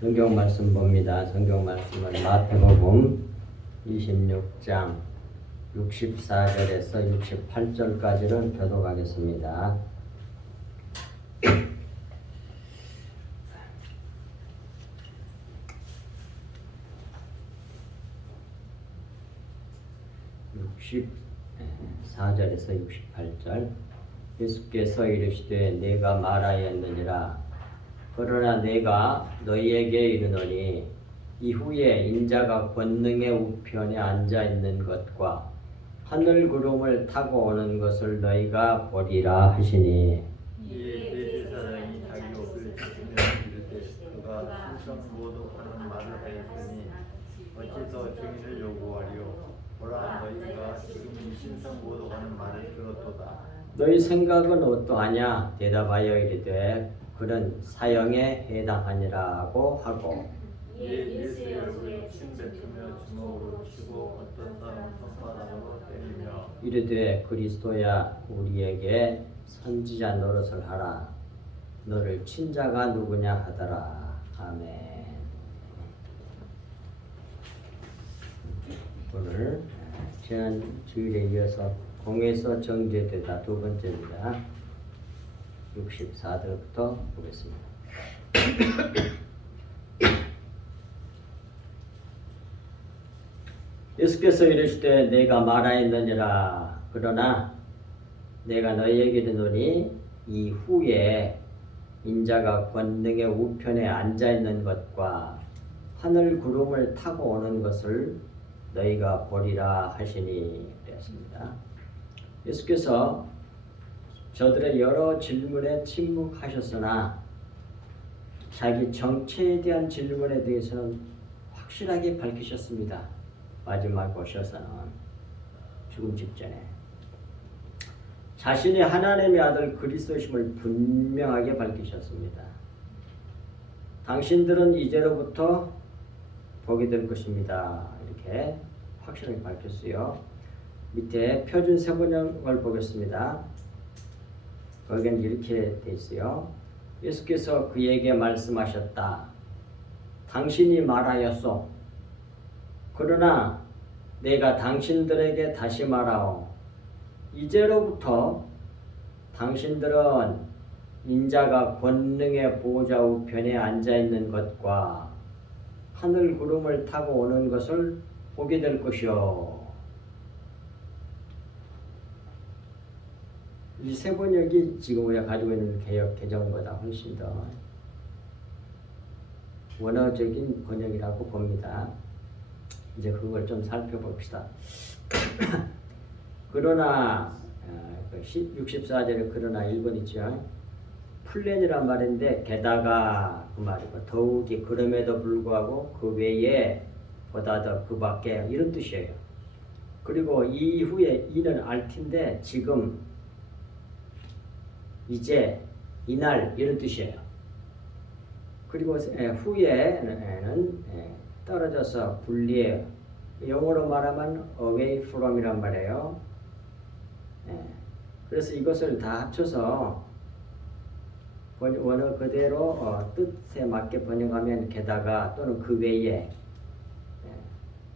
성경 말씀 봅니다. 성경 말씀은 마태복음 26장 64절에서 68절까지를 교독하겠습니다. (64절에서 68절) 예수께서 이르시되 내가 말하였느니라. 그러나 내가 너희에게 이르노니 이후에 인자가 권능의 우편에 앉아 있는 것과 하늘 구름을 타고 오는 것을 너희가 보리라 하시니. 이에 대제사장이 자기 옷을 찢으며 이르되 그가 신성 모독하는 말을 하였으니 어찌 더 증인을 요구하리요. 보라, 너희가 지금 이 신성 모독하는 말을 들었도다. 너희 생각은 어떠하냐? 대답하여 이르되 그는 사형에 해당하니라고 하고. 이에 예수의 얼굴에 침 뱉으며 주먹으로 치고 어떤 사람 손바닥으로 때리며 이르되 그리스도야 우리에게 선지자 노릇을 하라. 너를 친 자가 누구냐 하더라. 아멘. 오늘 지난 주일에 이어서 공에서 정죄되다 두 번째입니다. 64절부터 보겠습니다. 예수께서 이르시되 내가 말하였느니라. 그러나 내가 너희에게 이르노니 이후에 인자가 권능의 우편에 앉아 있는 것과 하늘 구름을 타고 오는 것을 너희가 보리라 하시니 그랬습니다. 예수께서 저들의 여러 질문에 침묵하셨으나 자기 정체에 대한 질문에 대해서는 확실하게 밝히셨습니다. 마지막 오셔서는 죽음 직전에 자신이 하나님의 아들 그리스도심을 분명하게 밝히셨습니다. 당신들은 이제로부터 보게 될 것입니다. 이렇게 확실하게 밝혔어요. 밑에 표준 세번역을 보겠습니다. 거기는 이렇게 돼 있어요. 예수께서 그에게 말씀하셨다. 당신이 말하였소. 그러나 내가 당신들에게 다시 말하오. 이제로부터 당신들은 인자가 권능의 보좌 우편에 앉아 있는 것과 하늘 구름을 타고 오는 것을 보게 될 것이요. 이 세 번역이 지금 우리가 가지고 있는 개역 개정보다 훨씬 더 원어적인 번역이라고 봅니다. 이제 그걸 좀 살펴봅시다. 그러나 64절에 그러나 1번 있죠. 플랜이란 말인데 게다가 그 말이고 더욱이 그럼에도 불구하고 그 외에 보다 더 그 밖에 이런 뜻이에요. 그리고 이후에 이는 알티인데 지금 이제 이날 이런 뜻이에요. 그리고 후에는 떨어져서 분리해요. 영어로 말하면 away from이란 말이에요. 그래서 이것을 다 합쳐서 원어 그대로 뜻에 맞게 번역하면 게다가 또는 그 외에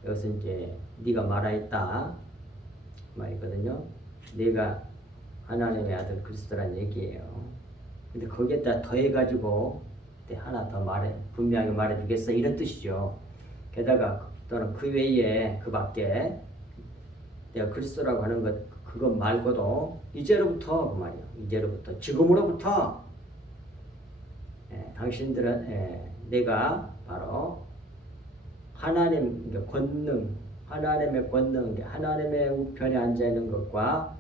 이것은 이제 네가 말하였다 말이거든요. 네가 하나님의 아들 그리스도란 얘기예요. 근데 거기에다 더해가지고 하나 더 분명하게 말해주겠어 이런 뜻이죠. 게다가 또는 그 외에 그 밖에 내가 그리스도라고 하는 것 그것 말고도 이제로부터 그 말이에요. 이제로부터 지금으로부터 당신들은 내가 바로 하나님 권능 하나님의 권능 하나님의 우편에 앉아 있는 것과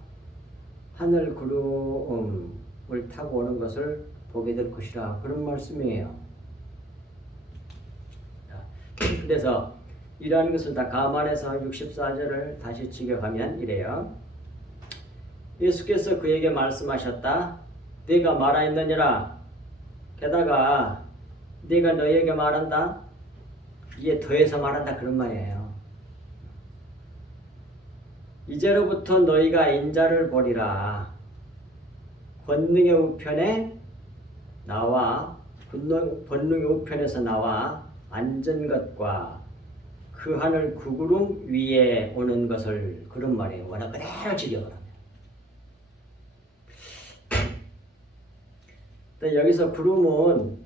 하늘 구름을 타고 오는 것을 보게 될 것이라 그런 말씀이에요. 그래서 이러한 것을 다 감안해서 64절을 다시 직역하면 이래요. 예수께서 그에게 말씀하셨다. 네가 말하였느니라. 게다가 네가 너희에게 말한다. 이에 더해서 말한다 그런 말이에요. 이제로부터 너희가 인자를 보리라. 권능의 우편에 나와 본능 우편에서 나와 앉은 것과 그 하늘 그 구름 위에 오는 것을 그런 말이에요. 워낙 그대로 직역을 합니다. 여기서 구름은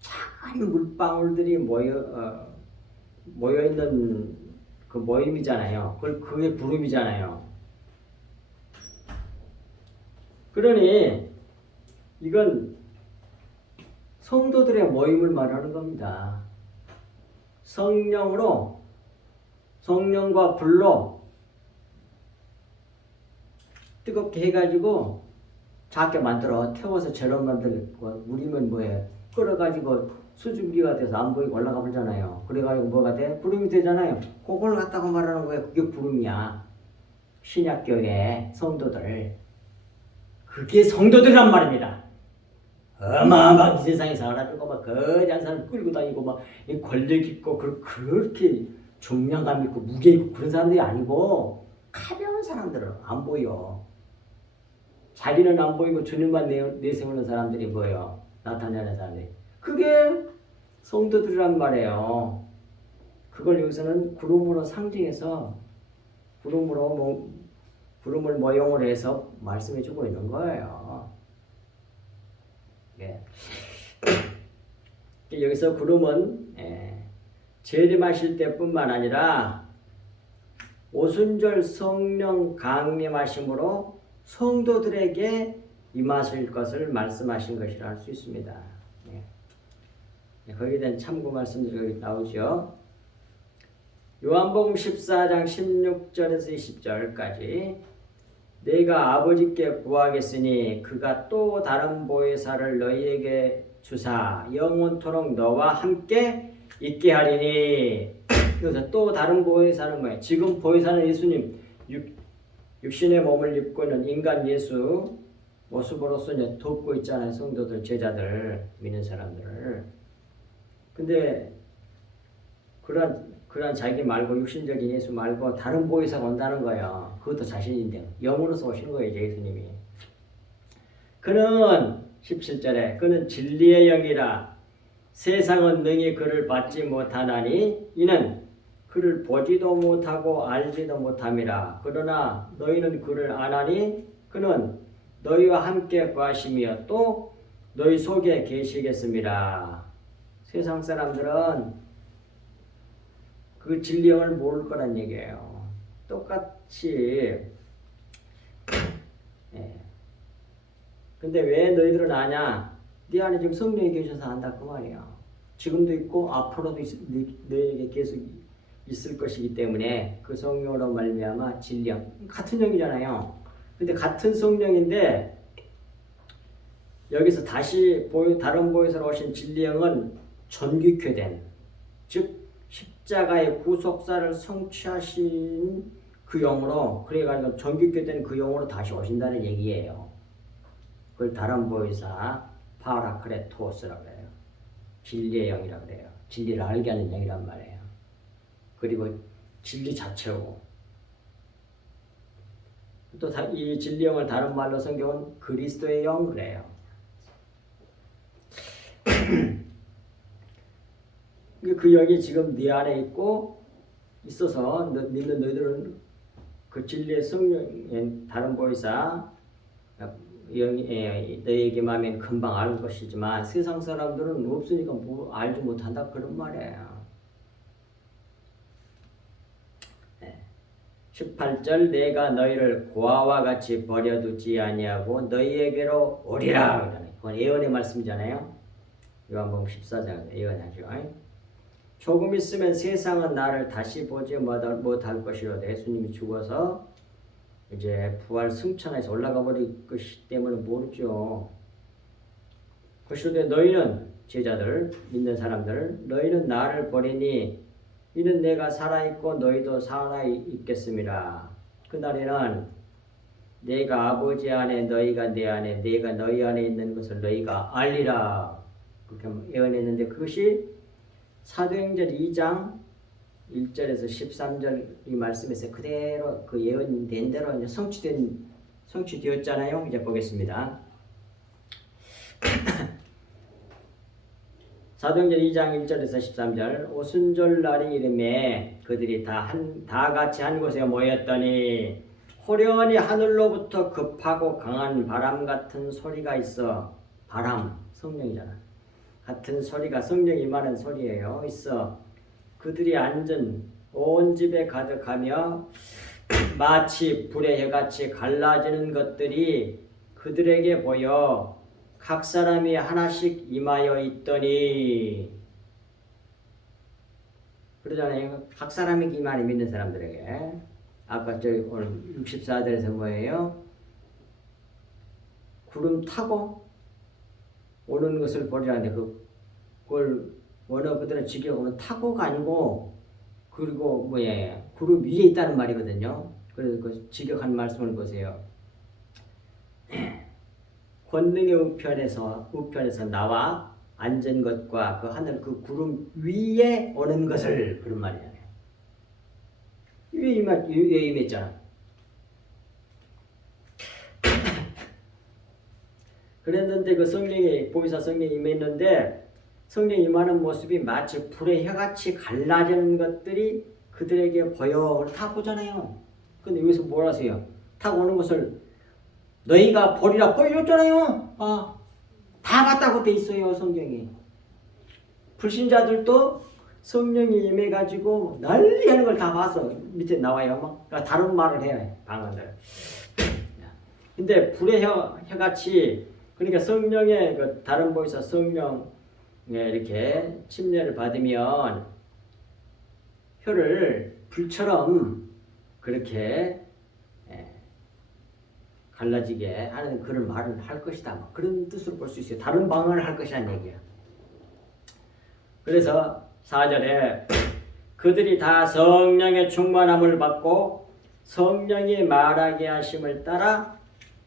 작은 물방울들이 모여 있는 그 모임이잖아요. 그게 구름이잖아요. 그러니 이건 성도들의 모임을 말하는 겁니다. 성령과 불로 뜨겁게 해가지고 작게 만들어 태워서 저런 만들고 우리면 뭐예요? 끓여가지고 수증기가 돼서 안 보이고 올라가 버리잖아요. 그래가지고 뭐가 돼? 구름이 되잖아요. 그걸 갖다가 말하는 거예요. 그게 구름이야. 신약교회 성도들. 그게 성도들이란 말입니다. 어마어마한 이 세상에 살아가지고 막 거대한 사람 끌고 다니고 막 권력 있고 그렇게 중량감 있고 무게 있고 그런 사람들이 아니고 가벼운 사람들은 안 보여. 자기는 안 보이고 주님만 내세우는 사람들이 뭐예요? 나타내는 사람들이. 그게 성도들이란 말이에요. 그걸 여기서는 구름으로 상징해서 구름을 모형으로 해서 말씀해주고 있는 거예요. 예. 여기서 구름은 재림하실 때뿐만 아니라 오순절 성령 강림하심으로 성도들에게 임하실 것을 말씀하신 것이라 할 수 있습니다. 거기에 대한 참고 말씀들이 여기 나오죠. 요한복음 14장 16절에서 20절까지 내가 아버지께 구하겠으니 그가 또 다른 보혜사를 너희에게 주사 영원토록 너와 함께 있게 하리니. 그래서 또 다른 보혜사는 뭐예요? 지금 보혜사는 예수님 육신의 몸을 입고 있는 인간 예수 모습으로서 돕고 있잖아요. 성도들, 제자들, 믿는 사람들을. 근데 그런 자기 말고 육신적인 예수 말고 다른 보혜사가 온다는 거예요. 그것도 자신인데 영으로서 오시는 거예요. 예수님이. 그는 17절에 그는 진리의 영이라 세상은 능히 그를 받지 못하나니 이는 그를 보지도 못하고 알지도 못함이라. 그러나 너희는 그를 아나니 그는 너희와 함께 거하시며 또 너희 속에 계시겠습니다. 세상 사람들은 그 진리 영을 모를 거란 얘기예요. 똑같이. 근데 왜 너희들은 아냐? 네 안에 지금 성령이 계셔서 안다 그 말이에요. 지금도 있고 앞으로도 너희에게 계속 있을 것이기 때문에 그 성령으로 말미암아 진리 영. 같은 영이잖아요. 근데 같은 성령인데 여기서 다시 다른 보혜사로 오신 진리 영은 전기쾌된, 즉 십자가의 구속사를 성취하신 그 영으로, 그래가지고 전기쾌된 그 영으로 다시 오신다는 얘기예요. 그걸 다른 보혜사 파라크레토스라고 해요. 진리의 영이라고 그래요. 진리를 알게 하는 영이란 말이에요. 그리고 진리 자체고. 또 이 진리 영을 다른 말로 성경은 그리스도의 영 그래요. 그 영이 지금 네 안에 있고 있어서 믿는 너희들은 그 진리의 성령 다른 보혜사 영이 너희에게만 금방 알 것이지만 세상 사람들은 없으니까 알지 못한다 그런 말이에요. 18절 내가 너희를 고아와 같이 버려두지 아니하고 너희에게로 오리라. 그건 예언의 말씀이잖아요. 요한복음 14장 예언하죠. 조금 있으면 세상은 나를 다시 보지 못할 것이로되 예수님이 죽어서 이제 부활 승천해서 올라가 버릴 것이기 때문에 모르죠. 그시로되 너희는 제자들 믿는 사람들 너희는 나를 버리니 이는 내가 살아있고 너희도 살아있겠습니다. 그날에는 내가 아버지 안에 너희가 내 안에 내가 너희 안에 있는 것을 너희가 알리라. 그렇게 예언했는데 그것이 사도행전 2장 1절에서 13절 이 말씀에서 그대로 그 예언된 대로 이제 성취되었잖아요. 이제 보겠습니다. 사도행전 2장 1절에서 13절 오순절 날이 이름에 그들이 다 같이 한 곳에 모였더니 호련히 하늘로부터 급하고 강한 바람 같은 소리가 있어. 바람, 성령이잖아. 같은 소리가 성령이 임하는 소리예요. 있어. 그들이 앉은 온 집에 가득하며 마치 불의 혀같이 갈라지는 것들이 그들에게 보여 각 사람이 하나씩 임하여 있더니, 그러잖아요. 각 사람이 임하니 믿는 사람들에게. 아까 저기 오늘 64절에서 뭐예요? 구름 타고 오는 것을 보리라는데 그걸 원어 그대로 직역하면 타고가 아니고 그리고 뭐예요? 구름 위에 있다는 말이거든요. 그래서 그 직역한 말씀을 보세요. 권능의 우편에서 나와 앉은 것과 그 하늘 그 구름 위에 오는 것을 그런 말이잖아요. 위에 임했잖아. 그랬는데 그 성령이 보이사 성령이 임했는데 성령이 임하는 모습이 마치 불의 혀같이 갈라지는 것들이 그들에게 보여. 다 보잖아요. 근데 여기서 뭘 하세요? 타고 오는 것을 너희가 보리라 보여줬잖아요. 다 봤다고 돼 있어요. 성경이. 불신자들도 성령이 임해가지고 난리 하는 걸 다 봤어. 밑에 나와요. 그러니까 다른 말을 해요. 방언들. 근데 불의 혀같이 그러니까 성령의 그 다른 보이사 성령에 이렇게 침례를 받으면 혀를 불처럼 그렇게 갈라지게 하는 그런 말을 할 것이다. 그런 뜻으로 볼 수 있어요. 다른 방언을 할 것이라는 얘기야. 그래서 4절에 그들이 다 성령의 충만함을 받고 성령이 말하게 하심을 따라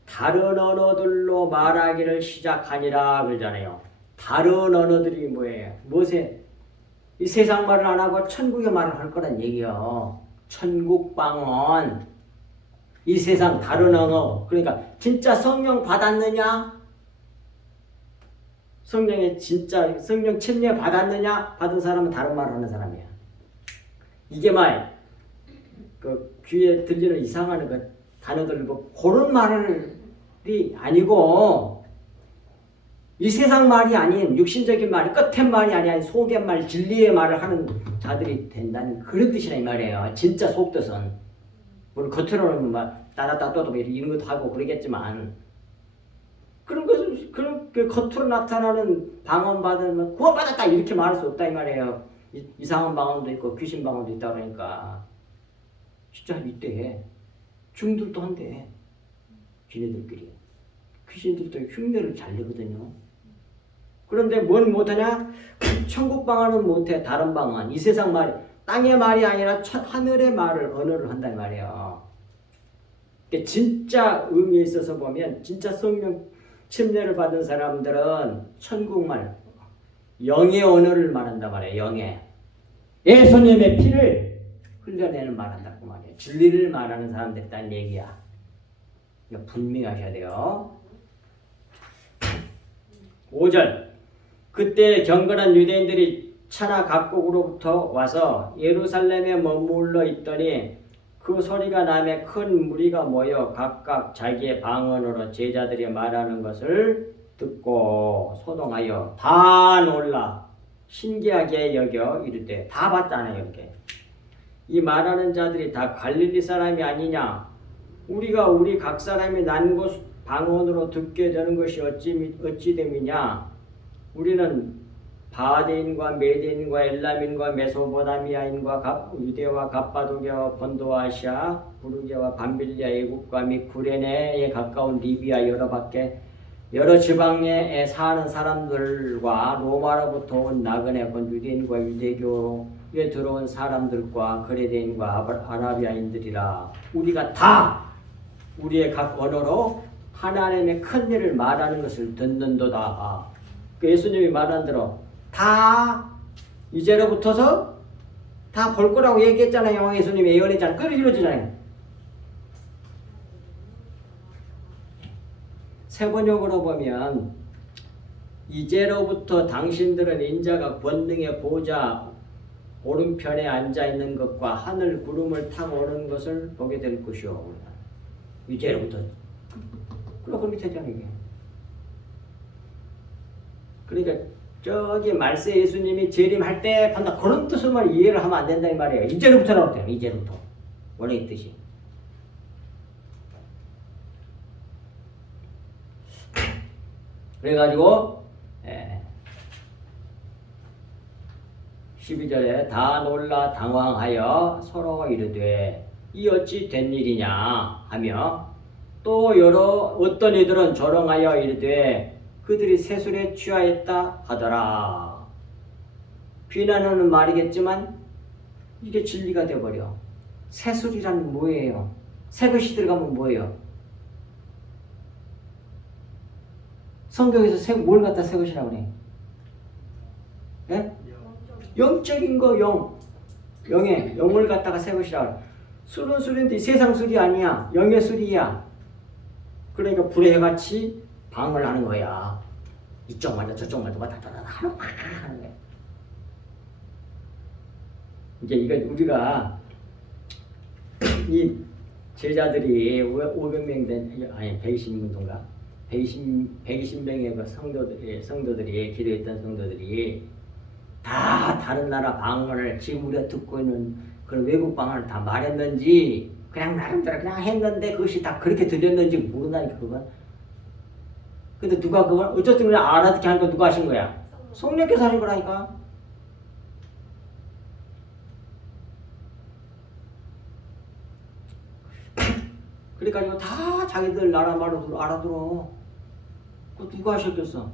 다른 언어들로 말하기를 시작하니라 그러잖아요. 다른 언어들이 뭐예요? 무엇에? 이 세상 말을 안 하고 천국의 말을 할 거란 얘기요. 천국 방언. 이 세상 다른 언어. 그러니까 진짜 성령 받았느냐? 성령의 진짜 성령 침례 받았느냐? 받은 사람은 다른 말을 하는 사람이야. 이게 그 귀에 들리는 이상한 그 단어들 뭐 그런 말이 아니고 이 세상 말이 아닌 육신적인 말, 끝의 말이 아닌 속의 말, 진리의 말을 하는 자들이 된다는 그런 뜻이라 이 말이에요. 진짜 속뜻은. 물론 겉으로는 막 따다따다도 이런 것도 하고 그러겠지만 그런 것을 그 겉으로 나타나는 방언 받으면 구원받았다 이렇게 말할 수 없다 이 말이에요. 이상한 방언도 있고 귀신 방언도 있다 그러니까 진짜 이때 중들도 한대. 지네들끼리 귀신들도 흉내를 잘 내거든요. 그런데 뭔 못하냐? 천국 방언은 못해. 다른 방언. 이 세상 말이 땅의 말이 아니라 하늘의 말을 언어를 한단 말이에요. 진짜 의미에 있어서 보면 진짜 성령 침례를 받은 사람들은 천국말 영의 언어를 말한단 말이에요. 영의 예수님의 피를 흘려내는 말한다고 말이에요. 진리를 말하는 사람들이란 얘기야. 분명히 하셔야 돼요. 5절 그때 경건한 유대인들이 차나 각국으로부터 와서 예루살렘에 머물러 있더니 그 소리가 나며 큰 무리가 모여 각각 자기의 방언으로 제자들이 말하는 것을 듣고 소동하여 다 놀라 신기하게 여겨 이르되 다 봤잖아요. 이렇게 이 말하는 자들이 다 갈릴리 사람이 아니냐? 우리가 우리 각 사람이 난 곳 방언으로 듣게 되는 것이 어찌 됨이냐? 우리는 바데인과 메데인과 엘람인과 메소포타미아인과 유대와 갑바도게와 본도와 아시아, 부르게와 밤빌리아 애국과 및 구레네에 가까운 리비아 여러 지방에 사는 사람들과 로마로부터 온 나그네 본 유대인과 유대교에 들어온 사람들과 그레데인과 아라비아인들이라. 우리가 다 우리의 각 언어로 하나님의 큰 일을 말하는 것을 듣는도다. 예수님이 말한 대로 다 이제로부터서 다 볼 거라고 얘기했잖아요. 예수님이 예언했잖아요. 그걸 이루어지잖아요. 세번역으로 보면 이제로부터 당신들은 인자가 권능의 보좌 오른편에 앉아 있는 것과 하늘 구름을 타고 오는 것을 보게 될 것이오. 이제로부터. 그럼 그 밑에잖아 이게. 그러니까 저기 말세 예수님이 재림할 때 판다 그런 뜻으로만 이해를 하면 안 된다 이 말이에요. 이제로부터라고 돼요. 이제로부터. 원래 이 뜻이. 그래가지고 12절에 다 놀라 당황하여 서로 이르되 이 어찌 된 일이냐 하며 또 여러 어떤 이들은 조롱하여 이르되 그들이 세술에 취하였다 하더라. 비난하는 말이겠지만 이게 진리가 돼버려. 세술이란 뭐예요? 새것이 들어가면 뭐예요? 성경에서 뭘 갖다 새것이라고 그래? 예? 영적인 거 영을 갖다가 새것이라고 그래. 술은 술인데 세상 술이 아니야. 영의 술이야. 그러니까 불의 해같이 방을 하는 거야. 이쪽 말도 저쪽 말도 다다다다 하는 거야. 이제 이거 우리가 이 제자들이 500명 된 아니 120명인가 120명의 그 성도들이 기도했던 성도들이 다 다른 나라 방언을 지금 우리가 듣고 있는 그런 외국 방언을 다 말했는지 그냥 나름대로 그냥 했는데 그것이 다 그렇게 들렸는지 모른다니까 그건. 근데 누가 그걸 어쨌든 그냥 알아듣게 하는 거 누가 하신 거야? 성령께서 하신 거라니까. 그러니까 이거 다 자기들 나라 말로 알아들어. 그거 누가 하셨겠어?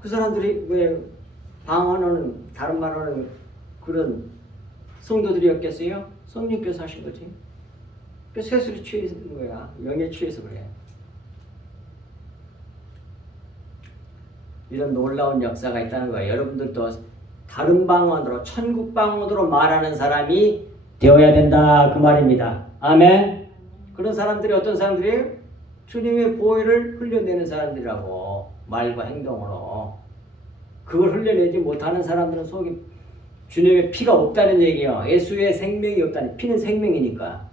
그 사람들이 왜 방언하는 다른 말하는 그런 성도들이었겠어요? 성령께서 하신 거지. 그 세술이 취해서 그런 거야. 영에 취해서 그래. 이런 놀라운 역사가 있다는 거예요. 여러분들도 다른 방언으로 천국 방언으로 말하는 사람이 되어야 된다 그 말입니다. 아멘. 그런 사람들이 어떤 사람들이 주님의 보혈을 흘려내는 사람들이라고 말과 행동으로. 그걸 흘려내지 못하는 사람들은 속에 주님의 피가 없다는 얘기예요. 예수의 생명이 없다는. 피는 생명이니까.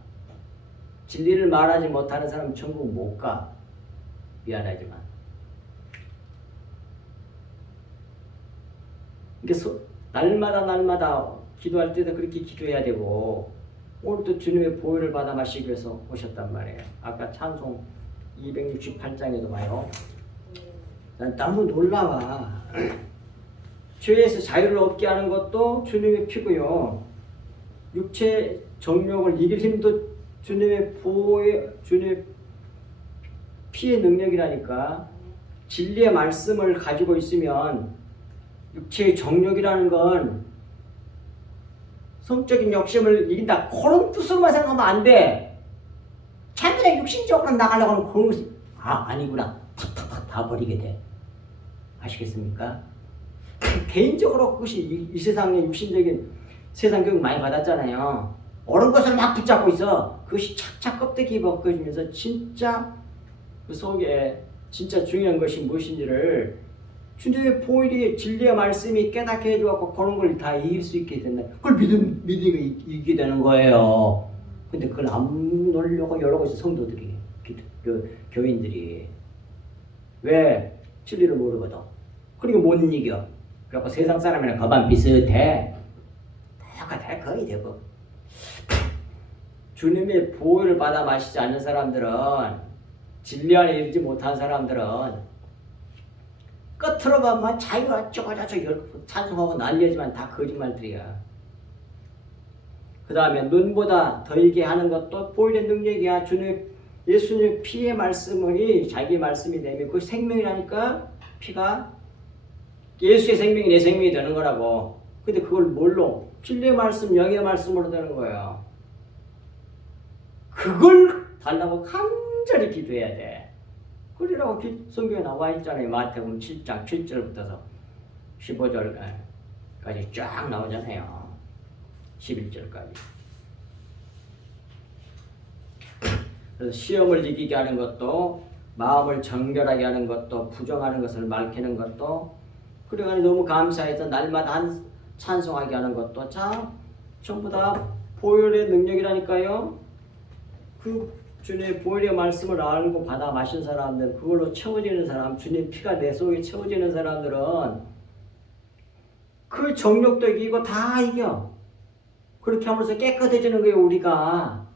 진리를 말하지 못하는 사람은 천국 못 가. 미안하지만. 그러니까 날마다 기도할 때도 그렇게 기도해야 되고 오늘도 주님의 보혈을 받아 마시기 위해서 오셨단 말이에요. 아까 찬송 268장에도 봐요. 난 너무 놀라워. 죄에서 자유를 얻게 하는 것도 주님의 피고요. 육체 정욕을 이길 힘도 주님의 주님의 피의 능력이라니까. 진리의 말씀을 가지고 있으면 육체의 정욕이라는 건 성적인 욕심을 이긴다. 그런 뜻으로만 생각하면 안 돼. 자기네 육신적으로 나가려고 하는 그런 것이 아니구나. 탁탁탁 다 버리게 돼. 아시겠습니까? 개인적으로 그것이 이 세상에 육신적인 세상 교육 많이 받았잖아요. 옳은 것을 막 붙잡고 있어. 그것이 착착 껍데기 벗겨지면서 진짜 그 속에 진짜 중요한 것이 무엇인지를 주님의 보혈이 진리의 말씀이 깨닫게 해줘갖고 그런 걸 다 이길 수 있게 된다. 그걸 믿으니까 이기게 되는 거예요. 근데 그걸 안 놓으려고 여러 가지 성도들이, 교인들이. 왜? 진리를 모르거든. 그러니까 못 이겨. 그래갖고 세상 사람이랑 거반 비슷해. 똑같아, 거의 대부분. 주님의 보혈을 받아 마시지 않는 사람들은, 진리 안에 이르지 못한 사람들은 끝으로 보면 자유가 어쩌고저쩌고 찬송하고 난리지만 다 거짓말들이야. 그 다음에 눈보다 더이게 하는 것도 보혈의 능력이야. 예수님 피의 말씀이 자기 말씀이 되면 그 생명이라니까. 피가 예수의 생명이 내 생명이 되는 거라고. 근데 그걸 뭘로? 진리의 말씀, 영의 말씀으로 되는 거예요. 그걸 달라고 간절히 기도해야 돼. 그러라고 성경에 나와 있잖아요. 마태복음 7장 7절부터 15절까지 쫙 나오잖아요. 11절까지. 그래서 시험을 이기게 하는 것도 마음을 정결하게 하는 것도, 부정하는 것을 밝히는 것도, 그래가지고 너무 감사해서 날마다 찬송하게 하는 것도, 자, 전부 다 보혈의 능력이라니까요. 그 주님의 보혈의 말씀을 알고 받아 마신 사람들, 그걸로 채워지는 사람, 주님 피가 내 속에 채워지는 사람들은 그 정욕도 이기고 다 이겨. 그렇게 하면서 깨끗해지는 거예요, 우리가.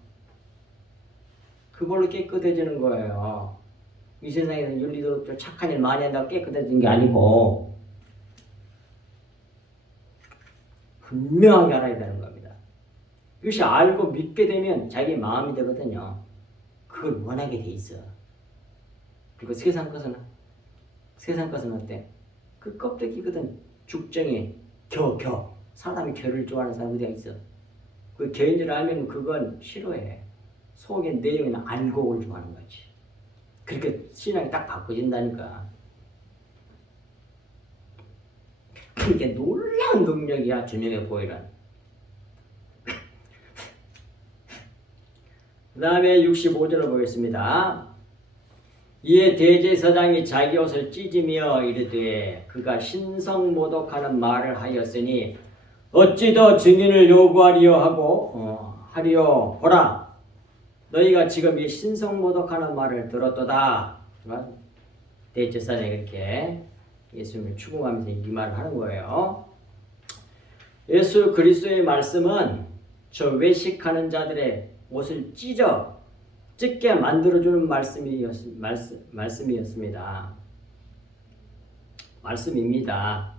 그걸로 깨끗해지는 거예요. 이 세상에는 윤리도 없고 착한 일 많이 한다고 깨끗해진 게 아니고 분명하게 알아야 되는 겁니다. 이것이 알고 믿게 되면 자기 마음이 되거든요. 그걸 원하게 돼 있어. 그리고 세상 것은 어때? 그 껍데기거든. 죽정에 사람이 겨를 좋아하는 사람이 어디가 있어. 그 겨인 줄 알면 그건 싫어해. 속의 내용에는 알곡을 좋아하는 거지. 그렇게 신앙이 딱 바꿔진다니까. 그게 놀라운 능력이야, 주님의 보혈은. 그 다음에 65절을 보겠습니다. 이에 대제사장이 자기 옷을 찢으며 이르되 그가 신성모독하는 말을 하였으니 어찌 더 증인을 요구하리요 하고 하리요 보라 너희가 지금 이 신성모독하는 말을 들었도다. 대제사장이 이렇게 예수님을 추궁하면서 이 말을 하는 거예요. 예수 그리스도의 말씀은 저 외식하는 자들의 옷을 찢게 만들어주는 말씀이었습니다. 말씀입니다.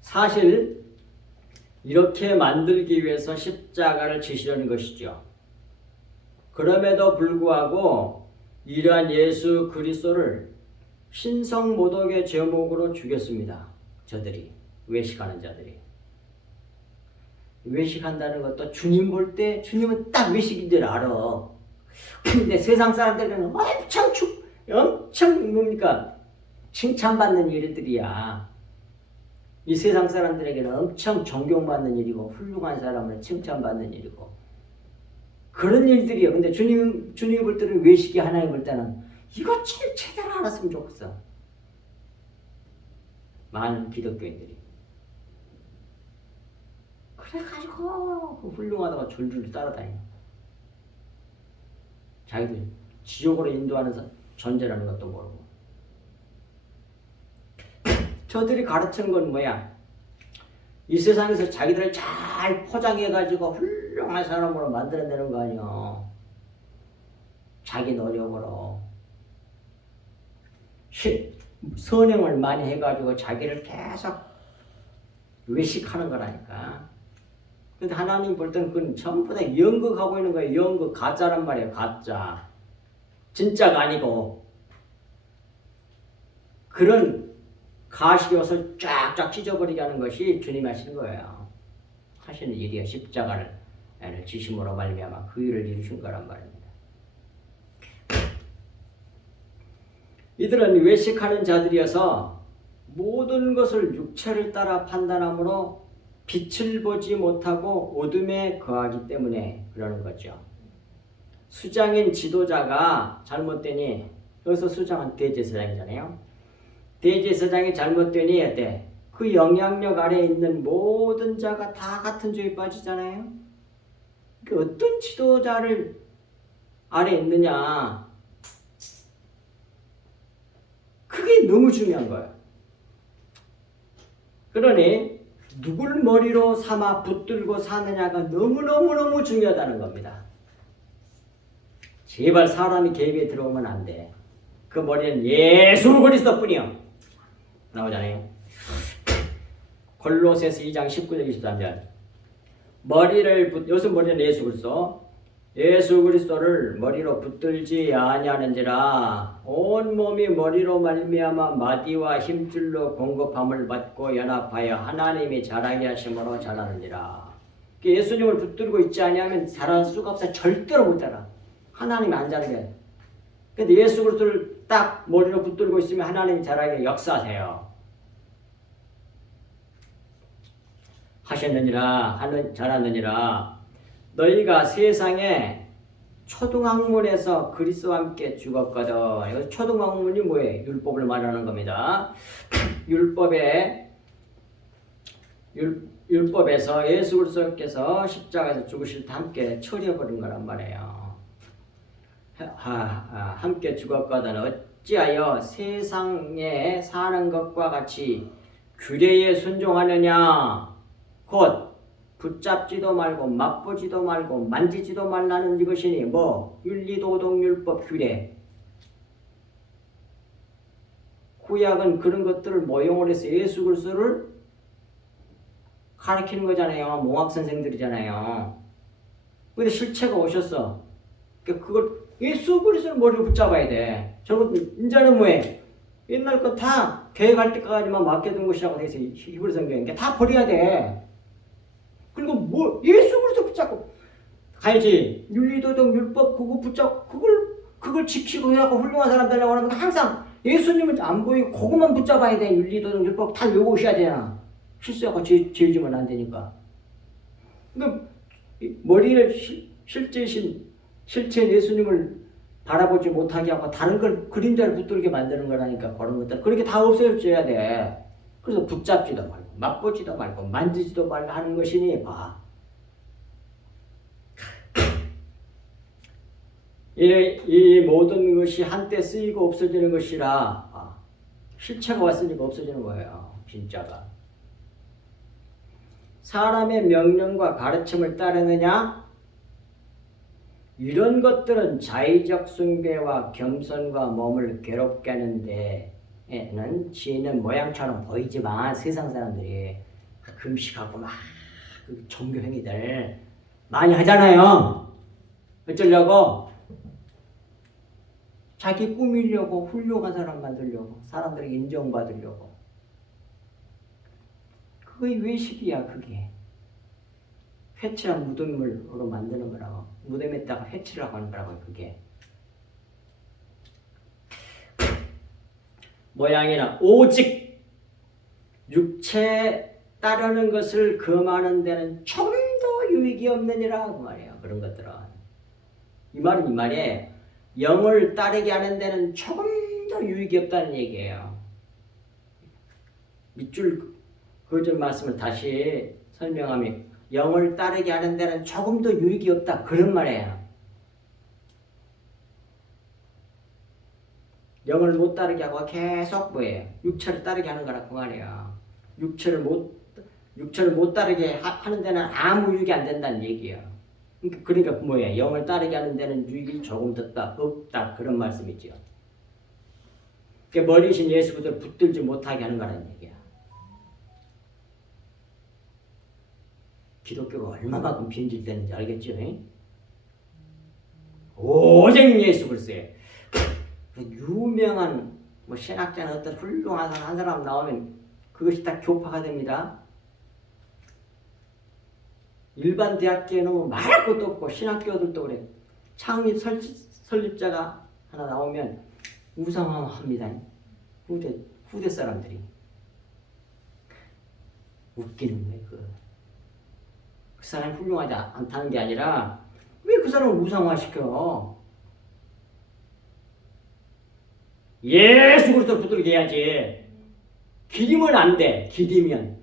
사실 이렇게 만들기 위해서 십자가를 지시려는 것이죠. 그럼에도 불구하고 이러한 예수 그리스도를 신성모독의 제목으로 죽였습니다. 저들이, 외식하는 자들이. 외식한다는 것도 주님 볼 때 주님은 딱 외식인 줄 알아. 근데 세상 사람들은 엄청 뭡니까? 칭찬받는 일들이야. 이 세상 사람들에게는 엄청 존경받는 일이고 훌륭한 사람을 칭찬받는 일이고 그런 일들이에요. 근데 주님이 볼 때는 외식이 하나님 볼 때는 이거 제대로 알았으면 좋겠어. 많은 기독교인들이. 그래가지고 그 훌륭하다가 줄줄 따라다녀. 자기들 지옥으로 인도하는 존재라는 것도 모르고. 저들이 가르치는 건 뭐야? 이 세상에서 자기들을 잘 포장해가지고 훌륭한 사람으로 만들어내는 거 아니야. 자기 노력으로. 선행을 많이 해가지고 자기를 계속 외식하는 거라니까. 근데 하나님 볼 때는 그건 전부 다 연극하고 있는 거예요. 연극, 가짜란 말이에요. 가짜. 진짜가 아니고. 그런 가시옷을 쫙쫙 찢어버리게 하는 것이 주님이 하시는 거예요. 하시는 일이에요. 십자가를 지심으로 말미암아 그 일을 이루신 거란 말입니다. 이들은 외식하는 자들이어서 모든 것을 육체를 따라 판단함으로 빛을 보지 못하고 어둠에 거하기 때문에 그러는 거죠. 수장인 지도자가 잘못되니, 여기서 수장은 대제사장이잖아요. 대제사장이 잘못되니 어때? 그 영향력 아래에 있는 모든 자가 다 같은 죄에 빠지잖아요. 어떤 지도자를 아래에 있느냐, 그게 너무 중요한 거예요. 그러니 누굴 머리로 삼아 붙들고 사느냐가 너무너무너무 중요하다는 겁니다. 제발 사람이 개입에 들어오면 안 돼. 그 머리는 예수 그리스도뿐이요. 나오잖아요. 골로새서 2장 19절 23절. 여기서 머리는 예수 그리스도. 예수 그리스도를 머리로 붙들지 아니하는지라 온 몸이 머리로 말미암아 마디와 힘줄로 공급함을 받고 연합하여 하나님이 자라게 하심으로 자라느니라. 예수님을 붙들고 있지 아니하면 자랄 수가 없어요. 절대로 못 자라. 하나님이 안 자라게. 근데 예수 그리스도를 딱 머리로 붙들고 있으면 하나님이 자라게 역사하세요. 하셨느니라, 자랐느니라. 너희가 세상에 초등학문에서 그리스도와 함께 죽었거든. 이거 초등학문이 뭐예요? 율법을 말하는 겁니다. 율법에서 예수 그리스도께서 십자가에서 죽으실 때 함께 처리해버린 거란 말이에요. 함께 죽었거든. 어찌하여 세상에 사는 것과 같이 규례에 순종하느냐? 곧 붙잡지도 말고 맛보지도 말고 만지지도 말라는 이것이니 뭐 윤리도덕율법 규례. 구약은 그런 것들을 모형을 해서 예수 그리스도를 가르치는 거잖아요. 몽학 선생들이잖아요. 근데 실체가 오셨어. 그걸 예수 그리스도를 머리로 붙잡아야 돼. 저것도 인자는 뭐해? 옛날 거 다 계획할 때까지만 맡겨둔 것이라고 돼 있어. 히브리 성경에 다 버려야 돼. 그리고 뭐 예수 그리스도 붙잡고 가야지. 윤리도덕 율법 그거 붙잡고 그걸 지키고 해갖고 훌륭한 사람 되려고 하면 항상 예수님을 안 보이고 그것만 붙잡아야 돼. 윤리도덕 율법 다 외우셔야 되나. 실수하고 죄 지면 안 되니까. 그러니까 머리를 실제 예수님을 바라보지 못하게 하고 다른 걸 그림자를 붙들게 만드는 거라니까. 그런 것들 그렇게 다 없애줘야 돼. 그래서 붙잡지도 말고 맛보지도 말고 만지지도 말고 하는 것이니 봐. 이 모든 것이 한때 쓰이고 없어지는 것이라 실체가 왔으니까 없어지는 거예요. 진짜가. 사람의 명령과 가르침을 따르느냐? 이런 것들은 자의적 숭배와 겸손과 몸을 괴롭게 하는데는 지는 모양처럼 보이지만 세상 사람들이 금식하고 막 종교 행위들 많이 하잖아요. 어쩌려고? 자기 꾸미려고, 훌륭한 사람 만들려고, 사람들에게 인정받으려고. 그게 외식이야. 그게 회칠한 무덤으로 만드는 거라고. 무덤에다가 회칠하고 하는 거라고. 그게 모양이나 오직 육체에 따르는 것을 금하는 데는 좀 더 유익이 없느니라 그 말이에요. 그런 것들은 이 말은 이 말에 영을 따르게 하는 데는 조금 더 유익이 없다는 얘기예요. 밑줄 그전 말씀을 다시 설명하면 영을 따르게 하는 데는 조금 더 유익이 없다. 그런 말이에요. 영을 못 따르게 하고 계속 뭐예요? 육체를 따르게 하는 거라 그 말이에요. 육체를 못 따르게 하는 데는 아무 유익이 안 된다는 얘기예요. 그러니까 뭐예요? 영을 따르게 하는 데는 유익이 조금 없다. 그런 말씀이죠. 머리신 예수 그리스도를 붙들지 못하게 하는 거라는 얘기야. 기독교가 얼마만큼 변질되는지 알겠죠? 오직 예수 그리스도예요. 유명한 신학자는 어떤 훌륭한 한 사람 나오면 그것이 다 교파가 됩니다. 일반 대학교에는 말할 것도 없고 신학교들도 그래. 창립 설립자가 하나 나오면 우상화합니다. 후대 사람들이 웃기는 거예요. 그 사람이 훌륭하지 않다는 게 아니라 왜 그 사람을 우상화시켜? 예수 그리스도 붙들게 해야지. 기리면 안 돼. 기리면.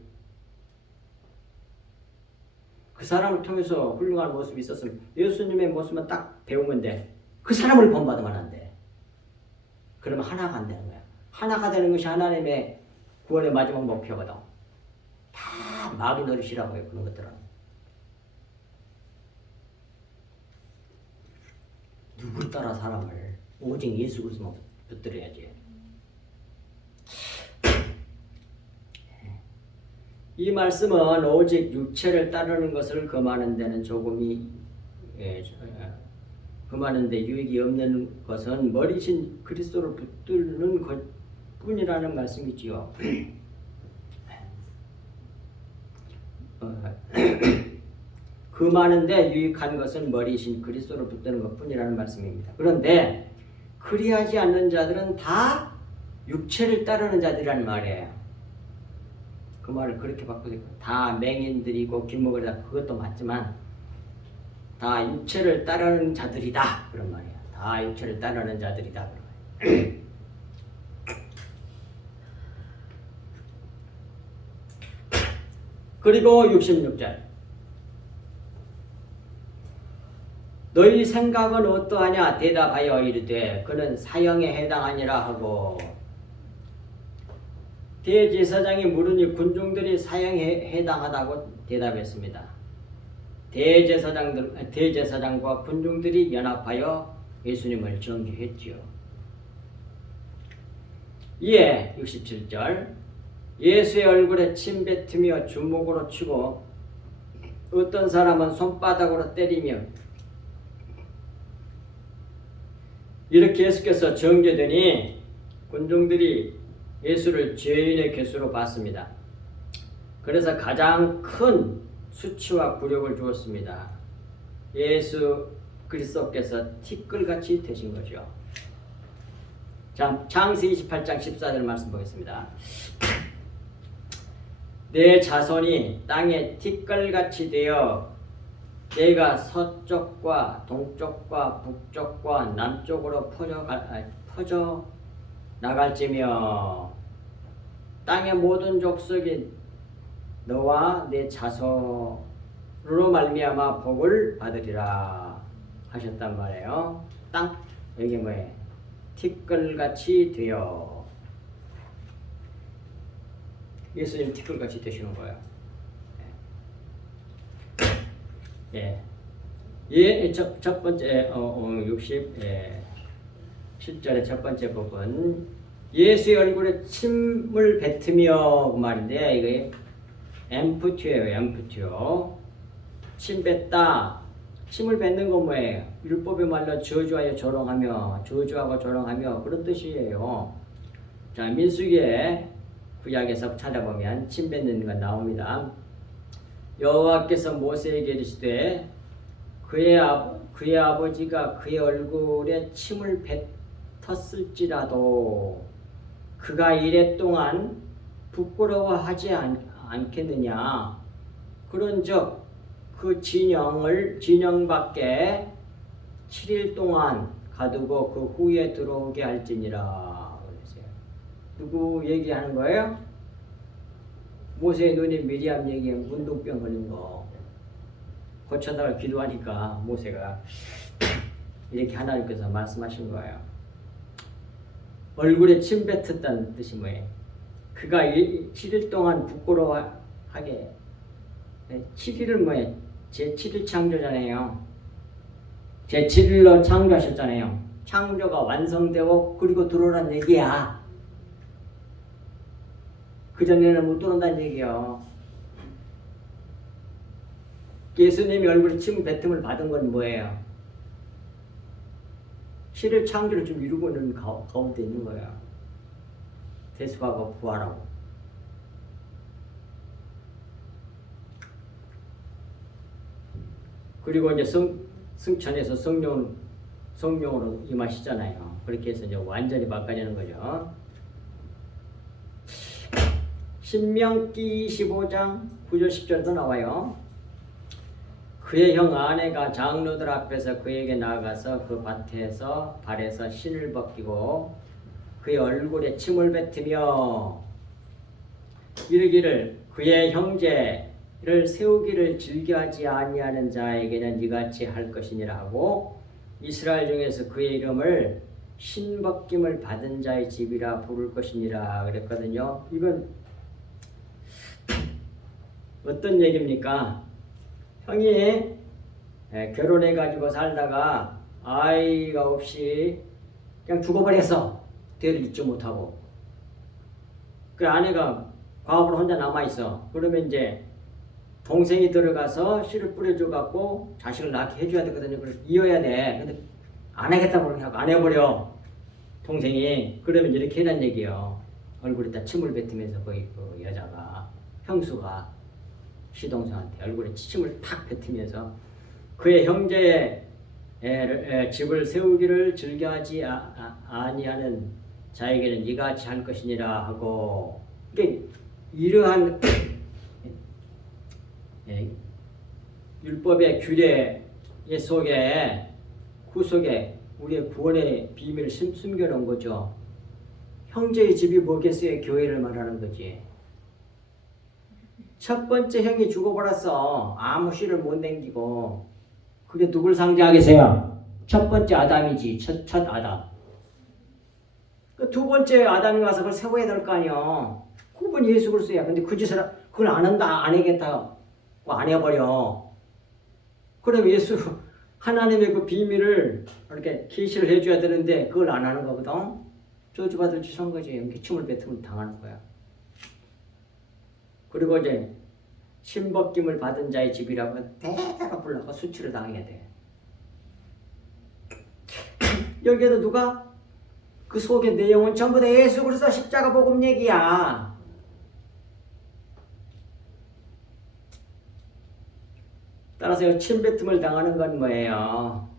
그 사람을 통해서 훌륭한 모습이 있었으면 예수님의 모습만 딱 배우면 돼. 그 사람을 본받으면 안 돼. 그러면 하나가 안 되는 거야. 하나가 되는 것이 하나님의 구원의 마지막 목표거든. 다 마귀 노릇이라고 해요. 그런 것들은. 누굴 따라 사람을 오직 예수 그리스도만 붙들어야지. 이 말씀은 오직 육체를 따르는 것을 금하는 데는 금하는 데 유익이 없는 것은 머리신 그리스도를 붙들는 것 뿐이라는 말씀이지요. 금하는 데 유익한 것은 머리신 그리스도를 붙드는 것 뿐이라는 말씀입니다. 그런데 그리하지 않는 자들은 다 육체를 따르는 자들이라는 말이에요. 그 말을 그렇게 바꾸니까 다 맹인들이고 길목을 다 그것도 맞지만 다 육체를 따르는 자들이다 그런 말이야. 다 육체를 따르는 자들이다 그런 말이야. 그리고 66절 너희 생각은 어떠하냐 대답하여 이르되 그는 사형에 해당하니라 하고 대제사장이 물으니 군중들이 사형에 해당하다고 대답했습니다. 대제사장과 군중들이 연합하여 예수님을 정죄했지요. 이에 67절 예수의 얼굴에 침 뱉으며 주먹으로 치고 어떤 사람은 손바닥으로 때리며 이렇게 예수께서 정죄되니 군중들이 예수를 죄인의 궤수로 봤습니다. 그래서 가장 큰 수치와 굴욕을 주었습니다. 예수 그리스도께서 티끌같이 되신 거죠. 자, 창세기 28장 14절 말씀 보겠습니다. 내 자손이 땅에 티끌같이 되어 내가 서쪽과 동쪽과 북쪽과 남쪽으로 퍼져 나갈지며 땅의 모든 족속이 너와 내 자손으로 말미암아 복을 받으리라 하셨단 말이에요. 땅 여기 뭐예요? 티끌같이 되어 예수님 티끌같이 되시는 거예요. 첫 번째 67절의 첫 번째 부분 예수의 얼굴에 침을 뱉으며 그 말인데 이게 엠프티오예요. 엠프티오 침 뱉다 침을 뱉는 건 뭐예요? 율법의 말로 저주하여 조롱하며 저주하고 조롱하며 그런 뜻이에요. 자 민수기에 구약에서 찾아보면 침 뱉는 건 나옵니다. 여호와께서 모세에게 이르시되 그의 아버지가 그의 얼굴에 침을 뱉었을지라도 그가 이랫동안 부끄러워하지 않겠느냐. 그런즉 그 진영 밖에 7일 동안 가두고 그 후에 들어오게 할지니라. 그랬어요. 누구 얘기하는 거예요? 모세의 누님 미리암 얘기에 문둥병 걸린 거 고쳐달라고 기도하니까 모세가 이렇게 하나님께서 말씀하신 거예요. 얼굴에 침 뱉었다는 뜻이 뭐예요? 그가 7일 동안 부끄러워하게 7일은 뭐예요? 제7일 창조잖아요. 제7일로 창조하셨잖아요. 창조가 완성되고 그리고 들어오란 얘기야. 그전에는 못 들어온다는 얘기요. 예수님이 얼굴에 침 뱉음을 받은 건 뭐예요? 7일 창조를 좀 이루고 있는 가운데 있는 거예요. 대수하고 부활하고. 그리고 이제 승천에서 성령으로 임하시잖아요. 그렇게 해서 이제 완전히 바꿔지는 거죠. 신명기 25장 9절 10절도 나와요. 그의 형 아내가 장로들 앞에서 그에게 나아가서 그 밭에서 발에서 신을 벗기고 그의 얼굴에 침을 뱉으며 이르기를 그의 형제를 세우기를 즐겨하지 아니하는 자에게는 이같이 할 것이니라 하고 이스라엘 중에서 그의 이름을 신벗김을 받은 자의 집이라 부를 것이니라 그랬거든요. 이건 어떤 얘기입니까? 형이 결혼해가지고 살다가 아이가 없이 그냥 죽어버렸어. 대를 잇지 못하고. 그 아내가 과업으로 혼자 남아있어. 그러면 이제 동생이 들어가서 씨를 뿌려줘갖고 자식을 낳게 해줘야 되거든요. 그래서 이어야 돼. 근데 안 하겠다고 그러냐고 안 해버려. 동생이. 그러면 이렇게 해란 얘기예요. 얼굴에다 침을 뱉으면서 거기 그 여자가 형수가 시동생한테 얼굴에 침을 탁 뱉으면서 그의 형제의 집을 세우기를 즐겨하지 아니하는 자에게는 이같이 할 것이니라 하고 그러니까 이러한 율법의 규례에 이 속에 구속에 우리의 구원의 비밀을 숨겨놓은 거죠. 형제의 집이 뭐겠어요? 교회를 말하는 거지. 첫 번째 형이 죽어버렸어. 아무 씨를 못 남기고. 그게 누굴 상징하겠어요? 첫 번째 아담이지. 첫 아담. 두 번째 아담이 와서 그걸 세워야 될 거 아니야. 그분 예수 그리스도야. 근데 그 짓을 그걸 안 한다, 안 하겠다, 안 해버려. 그럼 예수 하나님의 그 비밀을 이렇게 계시를 해줘야 되는데 그걸 안 하는 거거든. 저주받을 짓 한 거지. 이렇게 춤을 뱉으면 당하는 거야. 그리고 이제 신벗김을 받은 자의 집이라고 대대로 불러가 수치를 당해야 돼. 여기에도 누가? 그 속의 내용은 전부 다 예수 그리스도 십자가 복음 얘기야. 따라서 침뱉음을 당하는 건 뭐예요?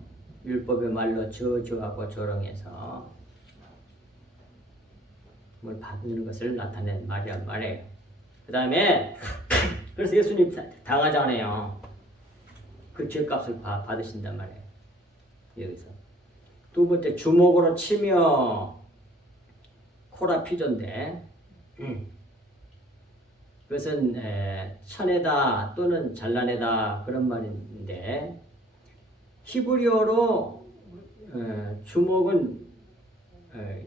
율법의 말로 저주하고 조롱해서 뭘 받는 것을 나타낸 말이에요. 그 다음에 그래서 예수님 당하잖아요. 그 죄값을 받으신단 말이에요. 여기서 두 번째 주먹으로 치며 코라피조인데 그것은 쳐내다 또는 잘라내다 그런 말인데 히브리어로 주먹은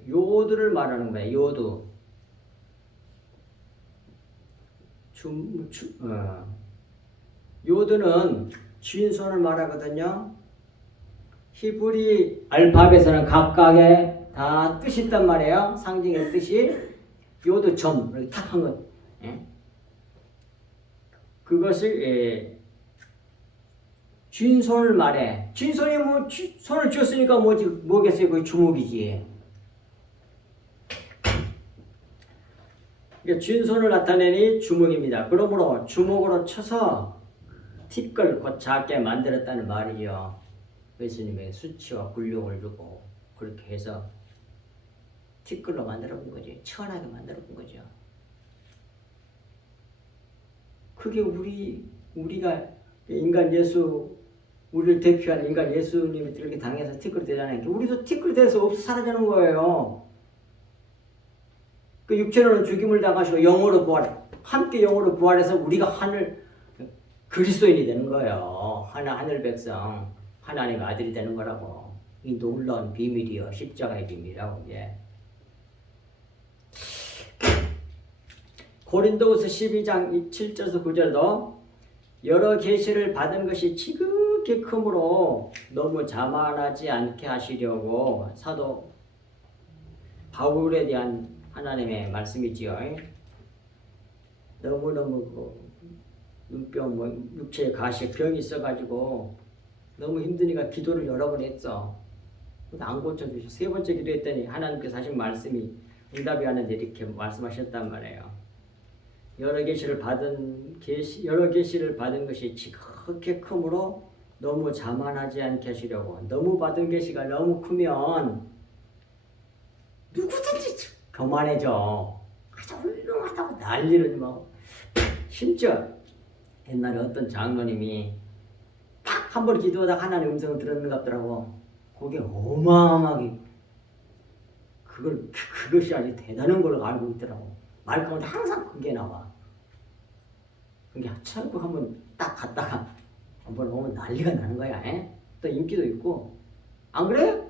요두를 말하는 거예요. 요두. 요두는 쥐인손을 말하거든요. 히브리 알파벳에는 각각의 다 뜻이 있단 말이에요. 상징의 뜻이. 요두 점 이렇게 탁 한 것. 그것을 쥐인손을 말해. 쥐인손이 뭐 손을 쥐었으니까 뭐겠어요? 그게 주먹이지. 그러니까 쥐인손을 나타내니 주먹입니다. 그러므로 주먹으로 쳐서 티끌 곧 작게 만들었다는 말이죠. 예수님의 수치와 굴욕을 주고 그렇게 해서 티끌로 만들어 본 거지. 천하게 만들어 본 거죠. 그게 우리가 인간 예수, 우리를 대표하는 인간 예수님이 이렇게 당해서 티끌이 되잖아요. 우리도 티끌이 돼서 없어 사라지는 거예요. 그 육체로는 죽임을 당하시고 영으로 부활해. 함께 영으로 부활해서 우리가 그리스도인이 되는 거예요. 하늘 백성, 하나님의 아들이 되는 거라고. 이 놀라운 비밀이요. 십자가의 비밀이라고. 예. 고린도후서 12장 7절에서 9절도 여러 계시를 받은 것이 지극히 크므로 너무 자만하지 않게 하시려고 사도 바울에 대한 하나님의 말씀이지요. 너무너무 눈병, 육체에 가시, 병이 있어가지고 너무 힘드니까 기도를 여러 번 했어. 안 고쳐주시. 세 번째 기도했더니 하나님께서 하신 말씀이 응답이 하는데 이렇게 말씀하셨단 말이에요. 여러 계시를 받은 것이 지극히 크므로 너무 자만하지 않게 하시려고. 너무 받은 계시가 너무 크면 누구든지 교만해져. 아주 훌륭하다고 난리를 뭐. 심지어 옛날에 어떤 장로님이 딱 한 번 기도하다 하나님 음성을 들었는 것 같더라고. 그게 어마어마하게 그것이 아주 대단한 걸 알고 있더라고. 말 가운데 항상 그게 나와. 그게 천국 한번 딱 갔다가 한번 오면 난리가 나는 거야. 또 인기도 있고. 안 그래요?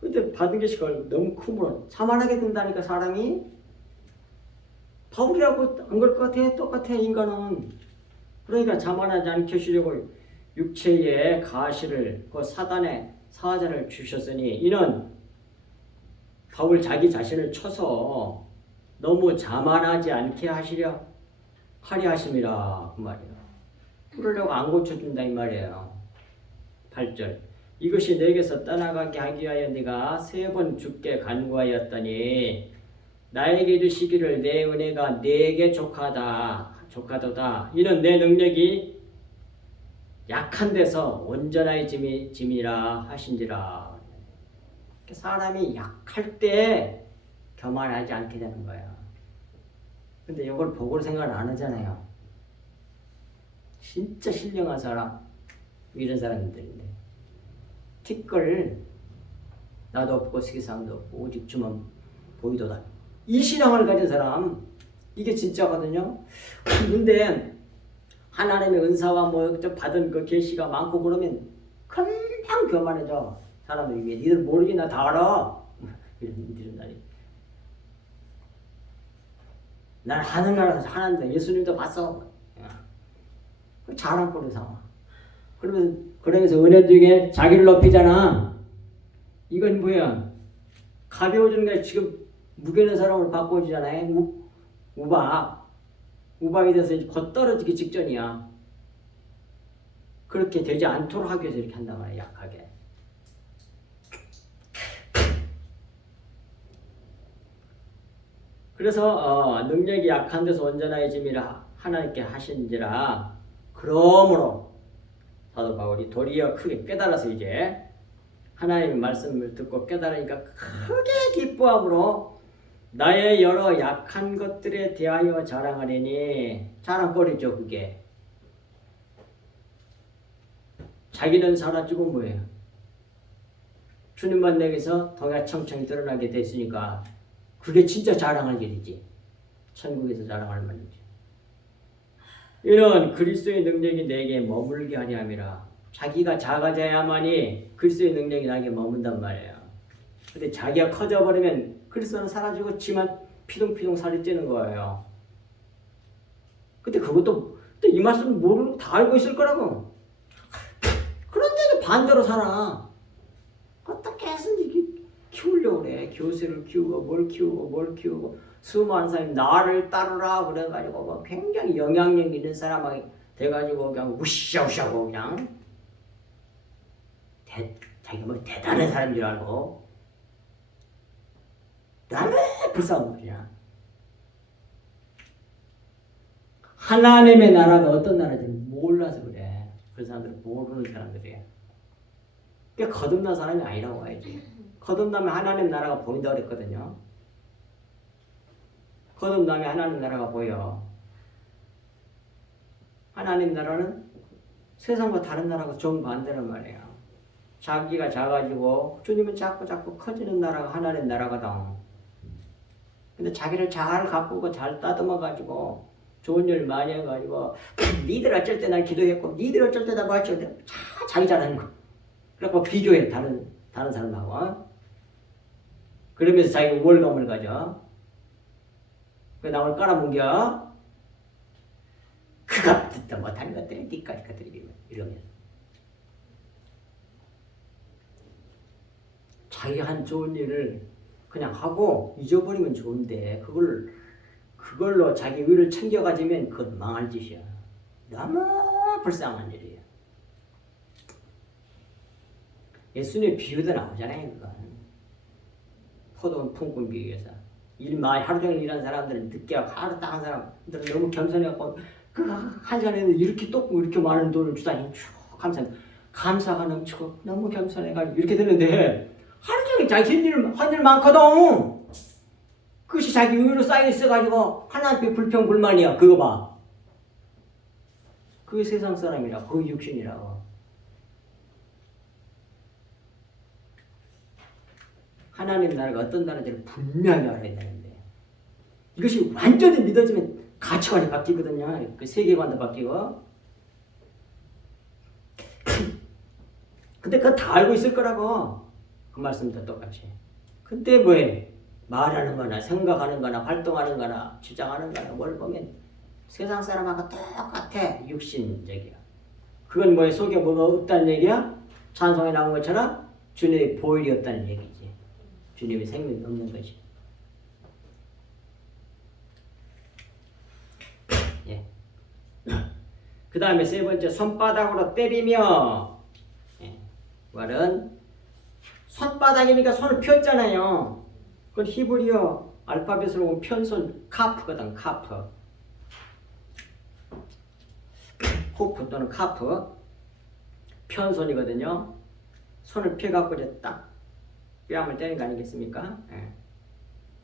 근데 받은 게 시간 너무 크므로 자만하게 된다니까 사람이. 바울이라고 안 그럴 것 같아? 똑같아 인간은. 그러니까 자만하지 않게 하시려고 육체의 가시를 그 사단의 사자를 주셨으니 이는 바울 자기 자신을 쳐서 너무 자만하지 않게 하려 하심이라 그 말이에요. 그러려고 안 고쳐준다 이 말이에요. 8절 이것이 내게서 떠나가게 하기 위하여 네가 3번 죽게 간구하였더니 나에게 이르시기를 내 은혜가 네게 족하도다. 이는 내 능력이 약한 데서 온전하게 짐이라 하신지라. 사람이 약할 때 교만하지 않게 되는 거야. 근데 이걸 복으로 생각을 안 하잖아요. 진짜 신령한 사람 이런 사람들인데 티끌 나도 없고 세상도 없고 오직 주만 보이도다. 이 신앙을 가진 사람 이게 진짜거든요. 근데 하나님의 은사와 뭐 받은 그 계시가 많고 그러면 금방 교만해져. 사람들이 왜 니들 모르지 나 다 알아. 이런 날이. 난 하늘나라에서 하나님도 예수님도 봤어. 자랑거리 삼아. 그러면서 은혜 중에 자기를 높이잖아. 이건 뭐야? 가벼워지는 게 지금 무게는 사람을 바꿔주잖아요. 우박이 돼서 이제 곧 떨어지기 직전이야. 그렇게 되지 않도록 하기 위해서 이렇게 한단 말이야. 약하게. 그래서 능력이 약한 데서 온전해짐이라 하나님께 하신지라. 그러므로 사도 바울이 도리어 크게 깨달아서 이제 하나님의 말씀을 듣고 깨달으니까 크게 기뻐함으로 나의 여러 약한 것들에 대하여 자랑하려니. 자랑거리죠 그게. 자기는 사라지고 뭐예요? 주님만 내게서 동야청청이 드러나게 됐으니까 그게 진짜 자랑할 일이지. 천국에서 자랑할 만이지. 이는 그리스도의 능력이 내게 머물게 하려 함이라. 자기가 작아져야만이 그리스도의 능력이 나에게 머문단 말이에요. 근데 자기가 커져버리면 그리스도는 사라지고 지만 피동피동 살이 찌는 거예요. 근데 그것도 이 말씀을 모르고 다 알고 있을 거라고. 그런데도 반대로 살아. 어떻게 해서 이렇게 키우려고 그래. 교세를 키우고 뭘 키우고 수많은 사람이 나를 따르라 그래가지고 뭐 굉장히 영향력 있는 사람이 돼가지고 그냥 우샤우샤고 그냥 자기가 뭐 대단한 사람인 줄 알고 남의 불쌍한 거야. 하나님의 나라가 어떤 나라인지 몰라서 그래. 그 사람들은 모르는 사람들이야. 그러니까 거듭난 사람이 아니라고 해야지. 거듭나면 하나님 나라가 보인다 그랬거든요. 거듭나면 하나님 나라가 보여. 하나님 나라는 세상과 다른 나라가 정반대란 말이에요. 자기가 작아지고 주님은 자꾸 커지는 나라가 하나님 나라거든. 근데 자기를 잘 가꾸고 잘 따듬어가지고 좋은 일 많이 해가지고 니들 어쩔 때 날 기도했고 니들 어쩔 때 나 뭐 어쩔 때 자기 잘하는 거. 그래갖고 비교해 다른 사람하고. 그러면서 자기가 우월감을 가져. 그 남을 깔아뭉겨. 그가 듣다 못하는 것들이 니까지 것들이 이러면서. 자기가 한 좋은 일을 그냥 하고 잊어버리면 좋은데 그걸로 자기 의를 챙겨가지면 그건 망할 짓이야. 너무 불쌍한 일이야. 예수님의 비유도 나오잖아요. 그건. 포도원 품꾼 비유에서. 하루 종일 일한 사람들은 늦게 하고 하루 딱 한 사람들은 너무 겸손해갖고 그 한 시간에 이렇게 똑고 이렇게 많은 돈을 주다니 쭉 감사가 넘치고 너무 겸손해가지고 이렇게 되는데 하루 종일 자기 한 일 많거든. 그것이 자기 의로 쌓여 있어가지고 하나님께 불평불만이야. 그거 봐. 그게 세상 사람이라. 그게 육신이라고. 하나님 나라가 어떤 나라인지를 분명히 알아야 되는데 이것이 완전히 믿어지면 가치관이 바뀌거든요. 그 세계관도 바뀌고. 근데 그거 다 알고 있을 거라고. 그 말씀도 똑같이. 근데 뭐해? 말하는 거나 생각하는 거나 활동하는 거나 주장하는 거나 뭘 보면 세상 사람하고 똑같아. 육신적이야. 그건 뭐에 속에 뭐가 없다는 얘기야? 찬송에 나온 것처럼 주님의 보혈이 없다는 얘기지. 주님의 생명이 없는 것이. 예. 그 다음에 세 번째, 손바닥으로 때리며. 예. 말은 손바닥이니까 손을 폈잖아요. 그건 히브리어 알파벳으로 보면 편손 카프거든. 카프. 코프 또는 카프. 편손이거든요. 손을 펴갖고 이제 딱 뺨을 때리는 거 아니겠습니까? 예.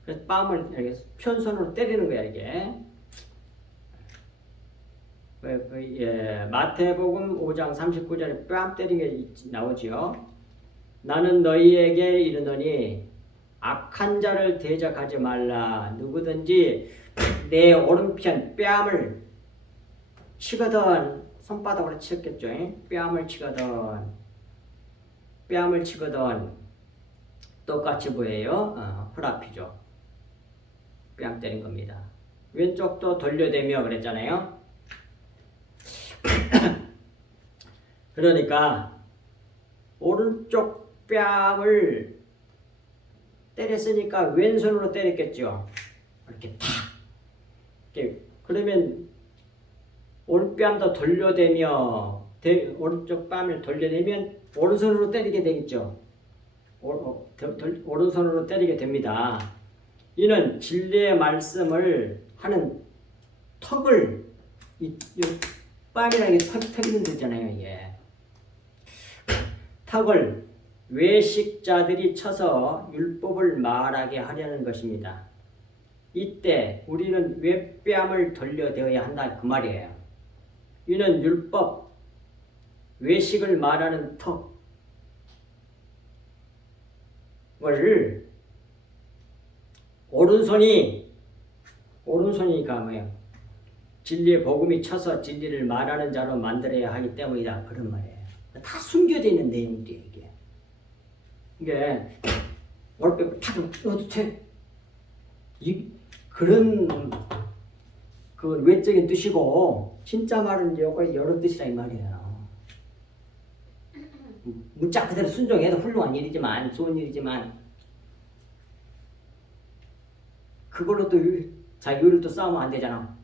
그래서 뺨을 이렇게 편손으로 때리는 거야, 이게. 마태복음 5장 39절에 뺨 때리는 게 나오지요. 나는 너희에게 이르노니 악한 자를 대적하지 말라. 누구든지 내 오른편 뺨을 치거든, 손바닥으로 치었겠죠. 뺨을 치거든 똑같이 보여요. 프라피죠. 뺨 때린 겁니다. 왼쪽도 돌려대며 그랬잖아요. 그러니까 오른쪽 뺨을 때렸으니까 왼손으로 때렸겠죠. 이렇게 탁. 그러면 오른뺨도 돌려대며 오른쪽 뺨을 돌려내면 오른손으로 때리게 되겠죠. 오른손으로 때리게 됩니다. 이는 진리의 말씀을 하는 턱을 이 뺨이라는 게 턱 있는 데잖아요. 예. 턱을 외식자들이 쳐서 율법을 말하게 하려는 것입니다. 이때 우리는 왼뺨을 돌려대어야 한다 그 말이에요. 이는 율법, 외식을 말하는 턱을 오른손이니까 뭐예요? 진리의 복음이 쳐서 진리를 말하는 자로 만들어야 하기 때문이다 그런 말이에요. 다 숨겨져 있는 내용들이에요 이게. 이게 얼핏 탁 넣어도 돼. 그런 그 외적인 뜻이고 진짜 말은 이런 뜻이라 이 말이에요. 문자 그대로 순종해도 훌륭한 일이지만 좋은 일이지만 그걸로 또 자기 의를 또 싸우면 안 되잖아.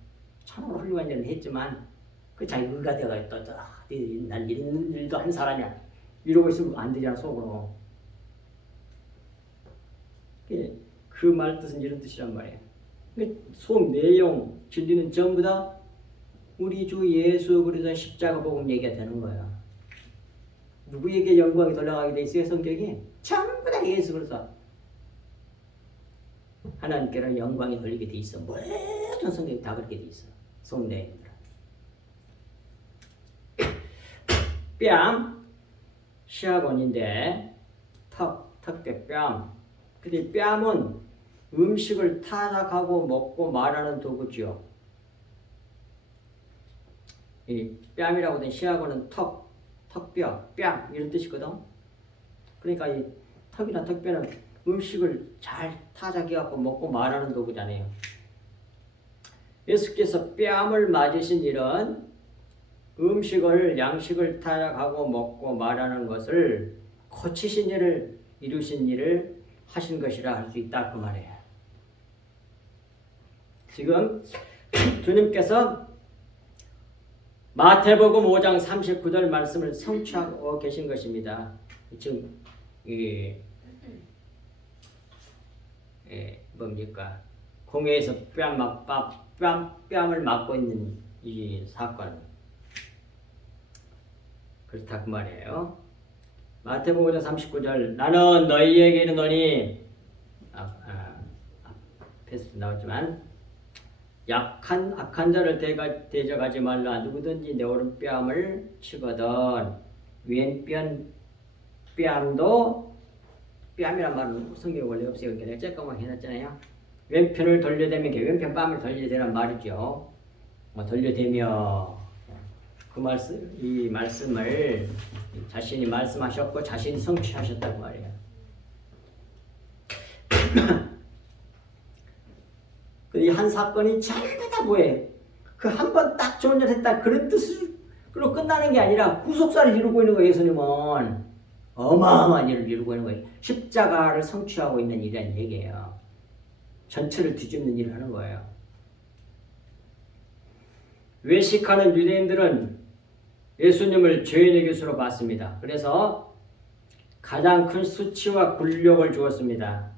참으로 훌륭한 일을 했지만 그 자기 의가 되어가 난 이런 일도 한 사람이야 이러고 있으면 안 되잖아 속으로. 그 말 뜻은 이런 뜻이란 말이에요. 속 내용 진리는 전부 다 우리 주 예수 그리스도 십자가 복음 얘기가 되는 거예요. 누구에게 영광이 돌아가게 돼 있어요? 성격이 전부 다 예수 그리스도 하나님께로 영광이 돌리게 돼 있어. 모든 성격이 다 그렇게 돼 있어. 속 내용들. 뺨 시아곤인데 턱대 뺨. 근데 뺨은 음식을 타작하고 먹고 말하는 도구지요. 이 뺨이라고 된 시아곤은 턱뼈, 뺨 이런 뜻이거든. 그러니까 이 턱이나 턱뼈는 음식을 잘 타작해갖고 먹고 말하는 도구잖아요. 예수께서 뺨을 맞으신 일은 양식을 타작하고 먹고 말하는 것을 고치신 일을 이루신 일을 하신 것이라 할 수 있다 그 말이에요. 지금 주님께서 마태복음 5장 39절 말씀을 성취하고 계신 것입니다. 지금 뭡니까? 공회에서 뺨을 맞고 있는 이 사건. 그렇다 그 말이에요. 마태복음 5장 39절 나는 너희에게 이르노니 앞에서 나왔지만 악한 자를 대적하지 말라. 누구든지 내 오른뺨을 치거든 왼편 뺨도 뺨이란 말은 성경에 원래 없어요. 그러니까 내가 쬐끔만 해놨잖아요. 왼편을 돌려대면 왼편 뺨을 돌려대란 말이죠. 돌려대며 이 말씀을 자신이 말씀하셨고 자신이 성취하셨다고 말이에요. 이 한 사건이 전부 다 뭐예요? 그 한 번 딱 좋은 일 했다 그런 뜻으로 끝나는 게 아니라 구속사를 이루고 있는 거예요. 예수님은 어마어마한 일을 이루고 있는 거예요. 십자가를 성취하고 있는 일이라는 얘기예요. 전체를 뒤집는 일을 하는 거예요. 외식하는 유대인들은 예수님을 죄인의 교수로 봤습니다. 그래서 가장 큰 수치와 굴욕을 주었습니다.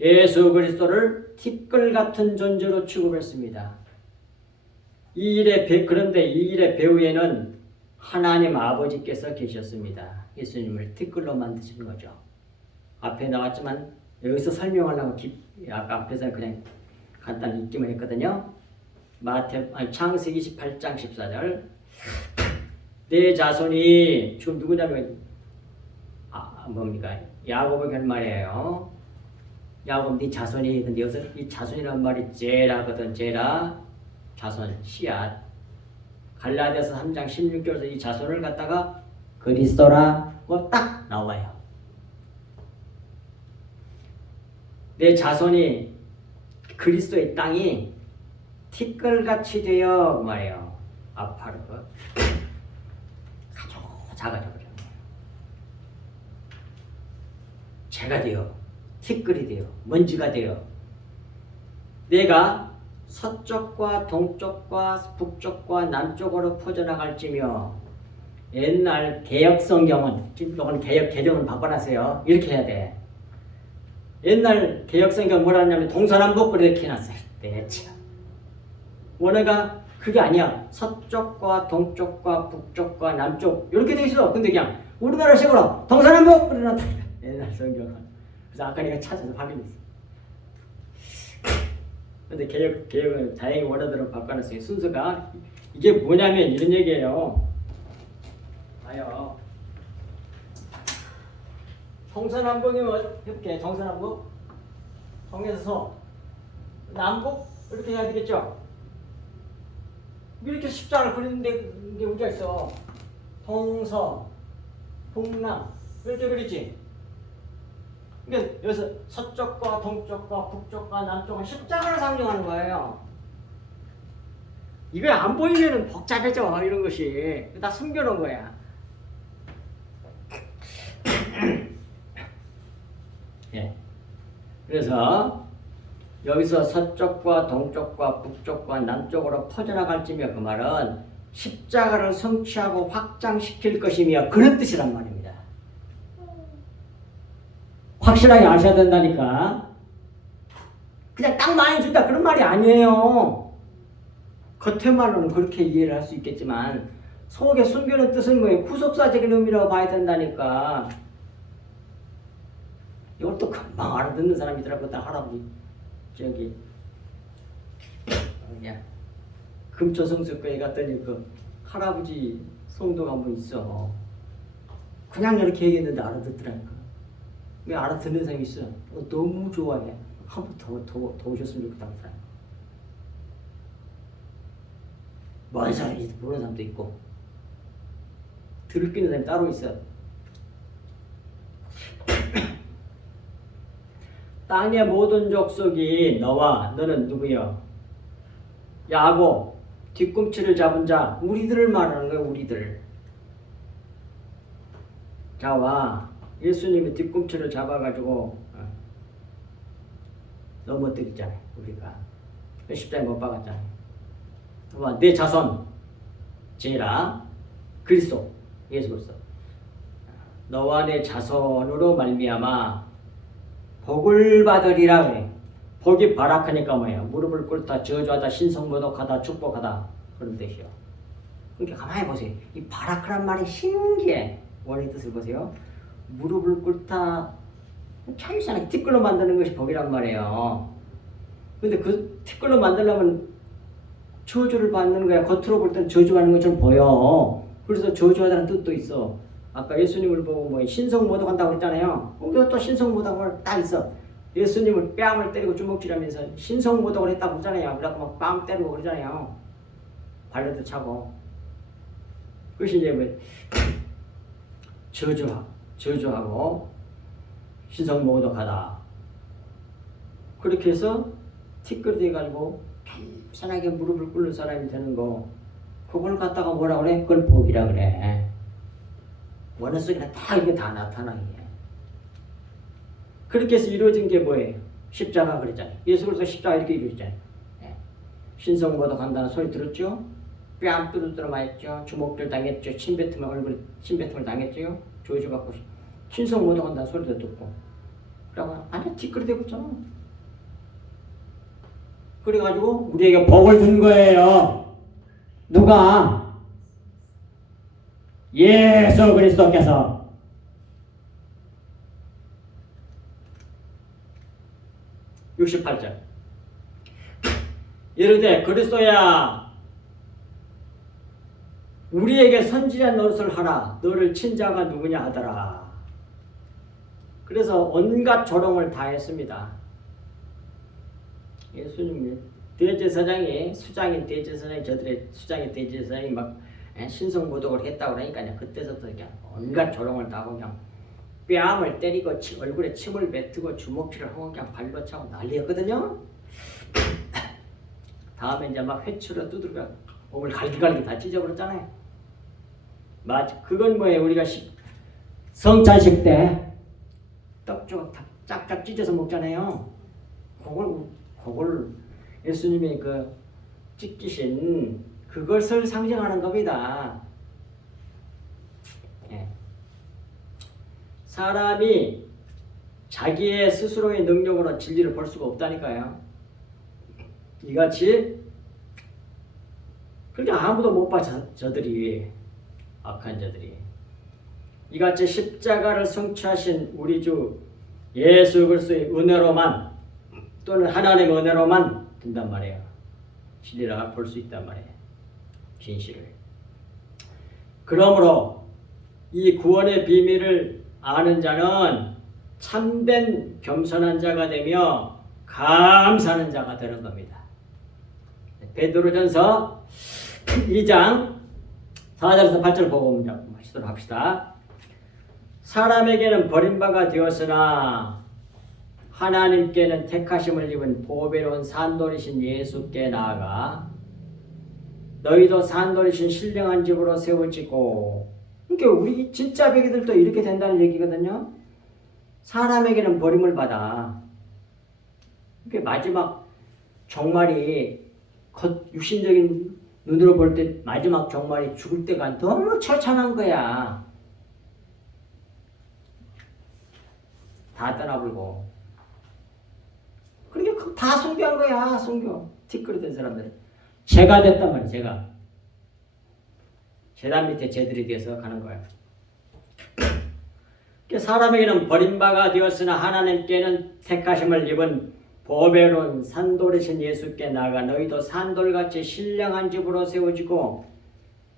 예수 그리스도를 티끌 같은 존재로 취급했습니다. 그런데 이 일의 배후에는 하나님 아버지께서 계셨습니다. 예수님을 티끌로 만드신 거죠. 앞에 나왔지만 여기서 설명하려고 아까 앞에서 그냥 간단히 읽기만 했거든요. 창세기 28장 14절. 내 자손이 지금 누구냐면 뭡니까? 야곱의 결말이에요. 야곱 네 자손이, 근데 여기서 이 자손이란 말이 제라거든. 제라 자손 씨앗. 갈라디아서 3장 16절에서 이 자손을 갖다가 그리스도라고 딱 나와요. 내 자손이 그리스도의 땅이 티끌같이 되어 말이에요. 아파르 아주 작아져 버려. 재가 되어 티끌이 되어 먼지가 되어 내가 서쪽과 동쪽과 북쪽과 남쪽으로 퍼져나갈지며. 옛날 개역 성경은, 이건 개역 개정은 바꿔놨어요. 이렇게 해야 돼. 옛날 개역 성경 뭐라 하냐면 동서남북 이렇게 해놨어요. 네, 참. 원어가 그게 아니야. 서쪽과 동쪽과 북쪽과 남쪽 이렇게 돼 있어. 근데 그냥 우리나라식으로 동서남북 그래놨다. 옛날 성경은. 그래서 아까 내가 찾아서 확인했어. 근데 개혁은 다행히 원어대로 바꿔놨어요. 순서가 이게 뭐냐면 이런 얘기예요. 봐요. 동서남북이면 이렇게 동서남북, 동에서 서, 남북 이렇게 해야 되겠죠. 이렇게 십자를 그리는데 이게 우리가 있어. 동서, 북남 이렇게 그리지. 그러니까 여기서 서쪽과 동쪽과 북쪽과 남쪽은 십자가를 상징하는 거예요. 이거 안 보이면 복잡해져. 이런 것이 다 숨겨놓은 거야. 예. 그래서 여기서 서쪽과 동쪽과 북쪽과 남쪽으로 퍼져나갈지며 그 말은 십자가를 성취하고 확장시킬 것이며 그런 뜻이란 말입니다. 확실하게 아셔야 된다니까. 그냥 딱 많이 준다 그런 말이 아니에요. 겉에말로는 그렇게 이해를 할 수 있겠지만 속에 숨겨놓은 뜻은 뭐예요? 후속사적인 의미라고 봐야 된다니까. 이것도 금방 알아듣는 사람이 있더라고. 나 할아버지 저기 그냥 금초성수교회 갔더니 그 할아버지 성도가 한 분 있어. 그냥 이렇게 얘기했는데 알아듣더라니까. 왜 알아듣는 사람이 있어. 너무 좋아해. 한 번 더 오셨으면 좋겠다고 사람. 뭔 사람인지 모르는 사람도 있고. 들을 끼는 사람이 따로 있어. 땅의 모든 족속이 너와 너는 누구여? 야곱 뒤꿈치를 잡은 자 우리들을 말하는 거야. 우리들. 자와 예수님이 뒤꿈치를 잡아가지고 넘어뜨리잖아요. 우리가 십자가에 못 박았잖아요. 내 자손 제라 그리스도 예수 그리스도 너와 내 자손으로 말미암아 복을 받으리라 그래. 복이 바락하니까 뭐야? 무릎을 꿇다, 저주하다, 신성모독하다, 축복하다 그런 뜻이요. 그러니까 가만히 보세요. 이 바락하란 말이 신기해. 원의 뜻을 보세요. 무릎을 꿇다 참 이상하게 티끌로 만드는 것이 복이란 말이에요. 근데 그 티끌로 만들려면 저주를 받는 거야. 겉으로 볼 때는 저주하는 것처럼 보여. 그래서 저주하다는 뜻도 있어. 아까 예수님을 보고 뭐 신성모독한다고 그랬잖아요. 거기서 또 신성모독을 딱 있어. 예수님을 뺨을 때리고 주먹질하면서 신성모독을 했다고 그러잖아요. 그래갖고 막 뺨 때리고 그러잖아요. 발려도 차고. 그것이 이제 뭐 저주하고 신성모독하다. 그렇게 해서 티끌이 돼가지고 편하게 무릎을 꿇는 사람이 되는 거. 그걸 갖다가 뭐라 그래? 그걸 복이라 그래. 원어 속에는 다 이게 다 나타나게. 그렇게 해서 이루어진 게 뭐예요? 십자가 그랬잖아요. 예수 그리스도 십자가 이렇게 이루어지잖아요. 신성모독한다는 소리 들었죠? 뺨 뚜루뚜루 맞았죠? 주먹질 당했죠? 침뱉음을 당했죠? 조주받고 신성모독한다는 소리도 듣고. 그러고 안에 티끌이 되고 있잖아. 그래가지고 우리에게 복을 준 거예요. 누가? 예수 그리스도께서. (68절) 이르되 그리스도야 우리에게 선지자 노릇을 하라. 너를 친 자가 누구냐 하더라. 그래서 온갖 조롱을 다 했습니다. 예수님이 대제사장이 수장인 대제사장이 저들의 수장인 대제사장이 막 신성모독을 했다고 하니까요. 그때서부터 그냥 온갖 조롱을 다 하고 그냥 뺨을 때리고 얼굴에 침을 뱉고 주먹질을 하고 그냥 발로 차고 난리였거든요. 다음에 이제 막 회초로 두드려 몸을 갈기갈기 다 찢어버렸잖아요. 맞아. 그건 뭐예요? 우리가 성찬식 때 떡조각 짝짝 찢어서 먹잖아요. 그걸 예수님이 그 찢기신 그것을 상징하는 겁니다. 예. 사람이 자기의 스스로의 능력으로 진리를 볼 수가 없다니까요. 이같이 그렇게 아무도 못 봐 저들이 악한 자들이 이같이 십자가를 성취하신 우리 주 예수 그리스도의 은혜로만 또는 하나님의 은혜로만 된단 말이에요. 진리를 볼 수 있단 말이에요. 진실을. 그러므로 이 구원의 비밀을 아는 자는 참된 겸손한 자가 되며 감사하는 자가 되는 겁니다. 베드로전서 2장 4절에서 8절 보고 마치도록 합시다. 사람에게는 버림바가 되었으나 하나님께는 택하심을 입은 보배로운 산돌이신 예수께 나아가 너희도 산돌이신 신령한 집으로 세워지고. 그러니까 우리 진짜 백이들도 이렇게 된다는 얘기거든요. 사람에게는 버림을 받아. 그러니까 마지막 종말이 육신적인 눈으로 볼 때 마지막 종말이 죽을 때가 너무 처참한 거야. 다 떠나버리고. 그러니까 다 순교한 거야. 순교. 티끌이 사람들. 죄가 됐단 말이야. 죄가. 제단 밑에 죄들이 되어서 가는 거야. 사람에게는 버림바가 되었으나 하나님께는 택하심을 입은 보배로운 산돌이신 예수께 나아가 너희도 산돌같이 신령한 집으로 세워지고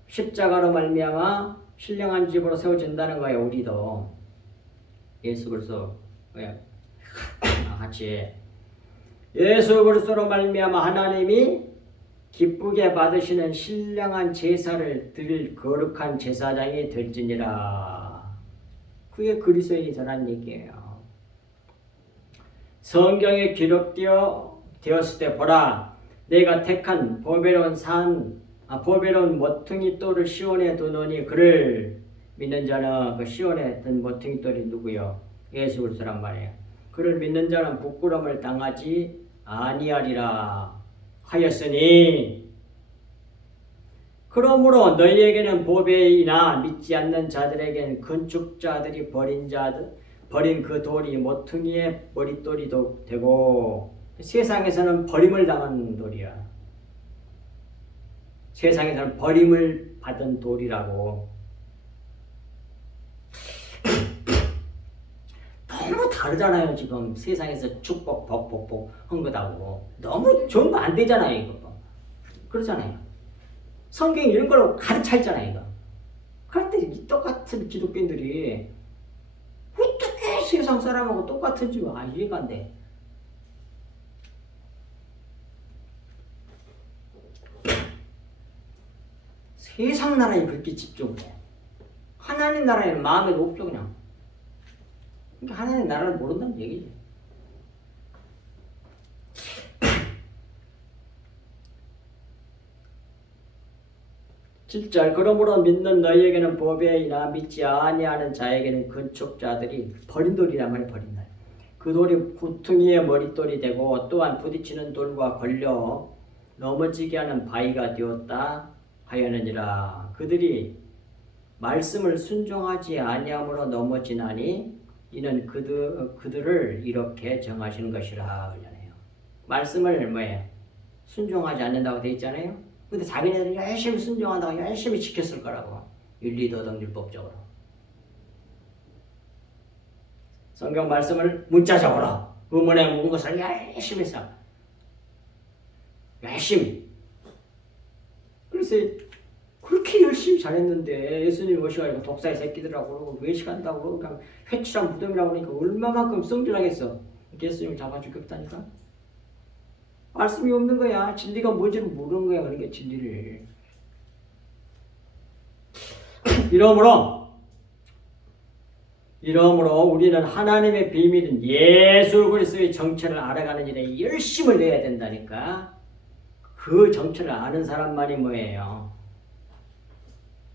십자가로 말미암아 신령한 집으로 세워진다는 거예요. 우리도 예수 그리스도 같이 예수 그리스도로 말미암아 하나님이 기쁘게 받으시는 신령한 제사를 드릴 거룩한 제사장이 될지니라. 그게 그리스도인이 전한 얘기예요. 성경에 기록되었을 때 보라 내가 택한 보배로운 모퉁이 돌을 시온에 두노니 그를 믿는 자는 그 시온에 든 모퉁이 돌이 누구요? 예수 그리스도란 말이에요. 그를 믿는 자는 부끄러움을 당하지 아니하리라 하였으니 그러므로 너희에게는 보배이나 믿지 않는 자들에게는 건축자들이 버린 그 돌이 모퉁이의 머릿돌이 되고 세상에서는 버림을 당한 돌이야. 세상에서는 버림을 받은 돌이라고. 너무 다르잖아요. 지금 세상에서 축복 복복복 한 거다고. 너무 전부 안 되잖아요. 이거. 그러잖아요. 성경이 이런 걸로 가르쳐 있잖아요. 이거. 그런데 이 똑같은 기독교인들이 어떻게 세상 사람하고 똑같은지 이해가 안 돼. 세상 나라에 그렇게 집중을 해. 하나님 나라에는 마음에도 없죠 그냥. 그러니까 하나님 나라를 모른다는 얘기지. 7절 그러므로 믿는 너희에게는 보배이나 믿지 아니하는 자에게는 건축자들이 버린 돌이란 말이야. 버린 돌. 그 돌이 구퉁이의 머릿돌이 되고 또한 부딪히는 돌과 걸려 넘어지게 하는 바위가 되었다 하였느니라. 그들이 말씀을 순종하지 아니함으로 넘어지나니 이는 그들을 이렇게 정하시는 것이라 그러네요. 말씀을 순종하지 않는다고 되어 있잖아요. 근데 자기네들이 열심히 순종한다고 열심히 지켰을 거라고. 윤리도덕율법적으로. 성경 말씀을 문자적으로 의문에 묻은 것을 열심히 써. 열심히. 그래서 그렇게 열심히 잘했는데 예수님 오셔가지고 독사의 새끼들하고 그러고 외식한다고 그러고 그냥 회칠한 무덤이라고 그러니까 얼마만큼 성질나겠어. 예수님을 잡아 죽였다니까. 말씀이 없는 거야. 진리가 뭔지를 모르는 거야. 그러니까 진리를. 이러므로 우리는 하나님의 비밀인 예수 그리스도의 정체를 알아가는 일에 열심을 내야 된다니까. 그 정체를 아는 사람만이 뭐예요?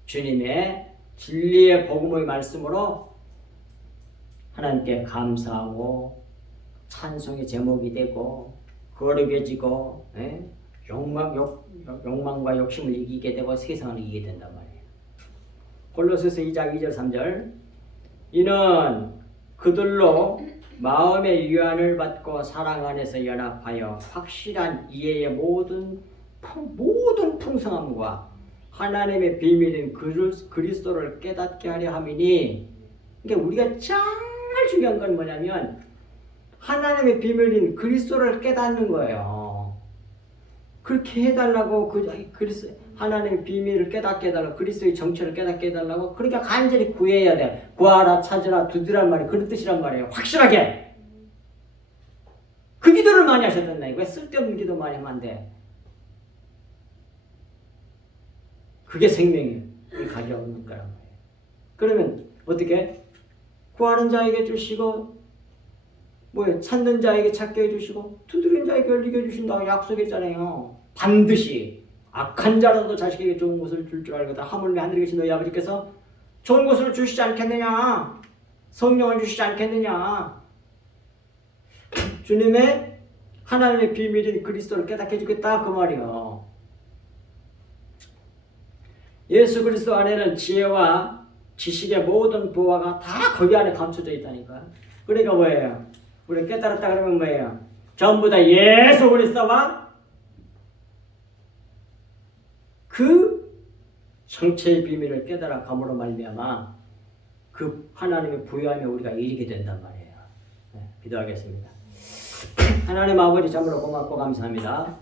주님의 진리의 복음의 말씀으로 하나님께 감사하고 찬송의 제목이 되고 거룩해지고 욕망과 욕심을 이기게 되고 세상을 이기게 된단 말이에요. 골로새서 2장 2절 3절 이는 그들로 마음의 유한을 받고 사랑 안에서 연합하여 확실한 이해의 모든 풍성함과 하나님의 비밀인 그리스도를 깨닫게 하려 함이니. 그러니까 우리가 제일 중요한 건 뭐냐면 하나님의 비밀인 그리스도를 깨닫는 거예요. 그렇게 해달라고 하나님의 비밀을 깨닫게 해달라고 그리스도의 정체를 깨닫게 해달라고 그러니까 간절히 구해야 돼. 구하라 찾으라 두드란 말이 그런 뜻이란 말이에요. 확실하게. 그 기도를 많이 하셔야 된다. 왜 쓸데없는 기도 많이 하면 안 돼. 그게 생명이에요. 가져오는 거란 말이에요. 그러면 어떻게? 구하는 자에게 주시고 찾는 자에게 찾게 해주시고 두드리는 자에게 열리게 해주신다고 약속했잖아요. 반드시 악한 자라도 자식에게 좋은 것을 줄 줄 알거든. 하물며 하늘에 계신 너희 아버지께서 좋은 것을 주시지 않겠느냐. 성령을 주시지 않겠느냐. 주님의 하나님의 비밀인 그리스도를 깨닫게 해주겠다 그 말이요. 예수 그리스도 안에는 지혜와 지식의 모든 보화가 다 거기 안에 감춰져 있다니까. 그러니까 뭐예요? 우리 깨달았다 그러면 뭐예요? 전부 다 예수 그리스도와 그 정체의 비밀을 깨달아 감으로 말미암아 그 하나님의 부여함에 우리가 이르게 된단 말이에요. 네, 기도하겠습니다. 하나님 아버지 참으로 고맙고 감사합니다.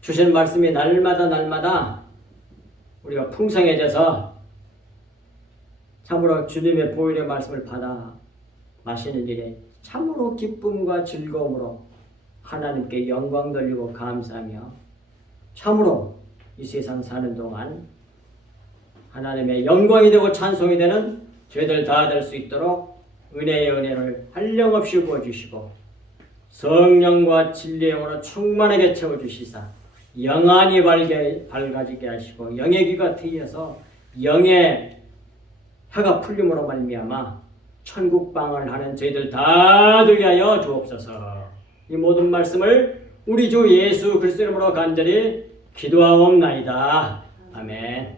주신 말씀이 날마다 우리가 풍성해져서 참으로 주님의 보혈의 말씀을 받아 마시는 일에 참으로 기쁨과 즐거움으로 하나님께 영광 돌리고 감사하며 참으로 이 세상 사는 동안 하나님의 영광이 되고 찬송이 되는 저희들 다 될 수 있도록 은혜의 은혜를 한량없이 부어주시고 성령과 진리의 영으로 충만하게 채워주시사 영안이 밝아지게 하시고 영의 귀가 트여서 영의 혀가 풀림으로 말미암아 천국방을 하는 저희들 다 되게 하여 주옵소서. 이 모든 말씀을 우리 주 예수 그리스도 이름으로 간절히 기도하옵나이다. 아멘.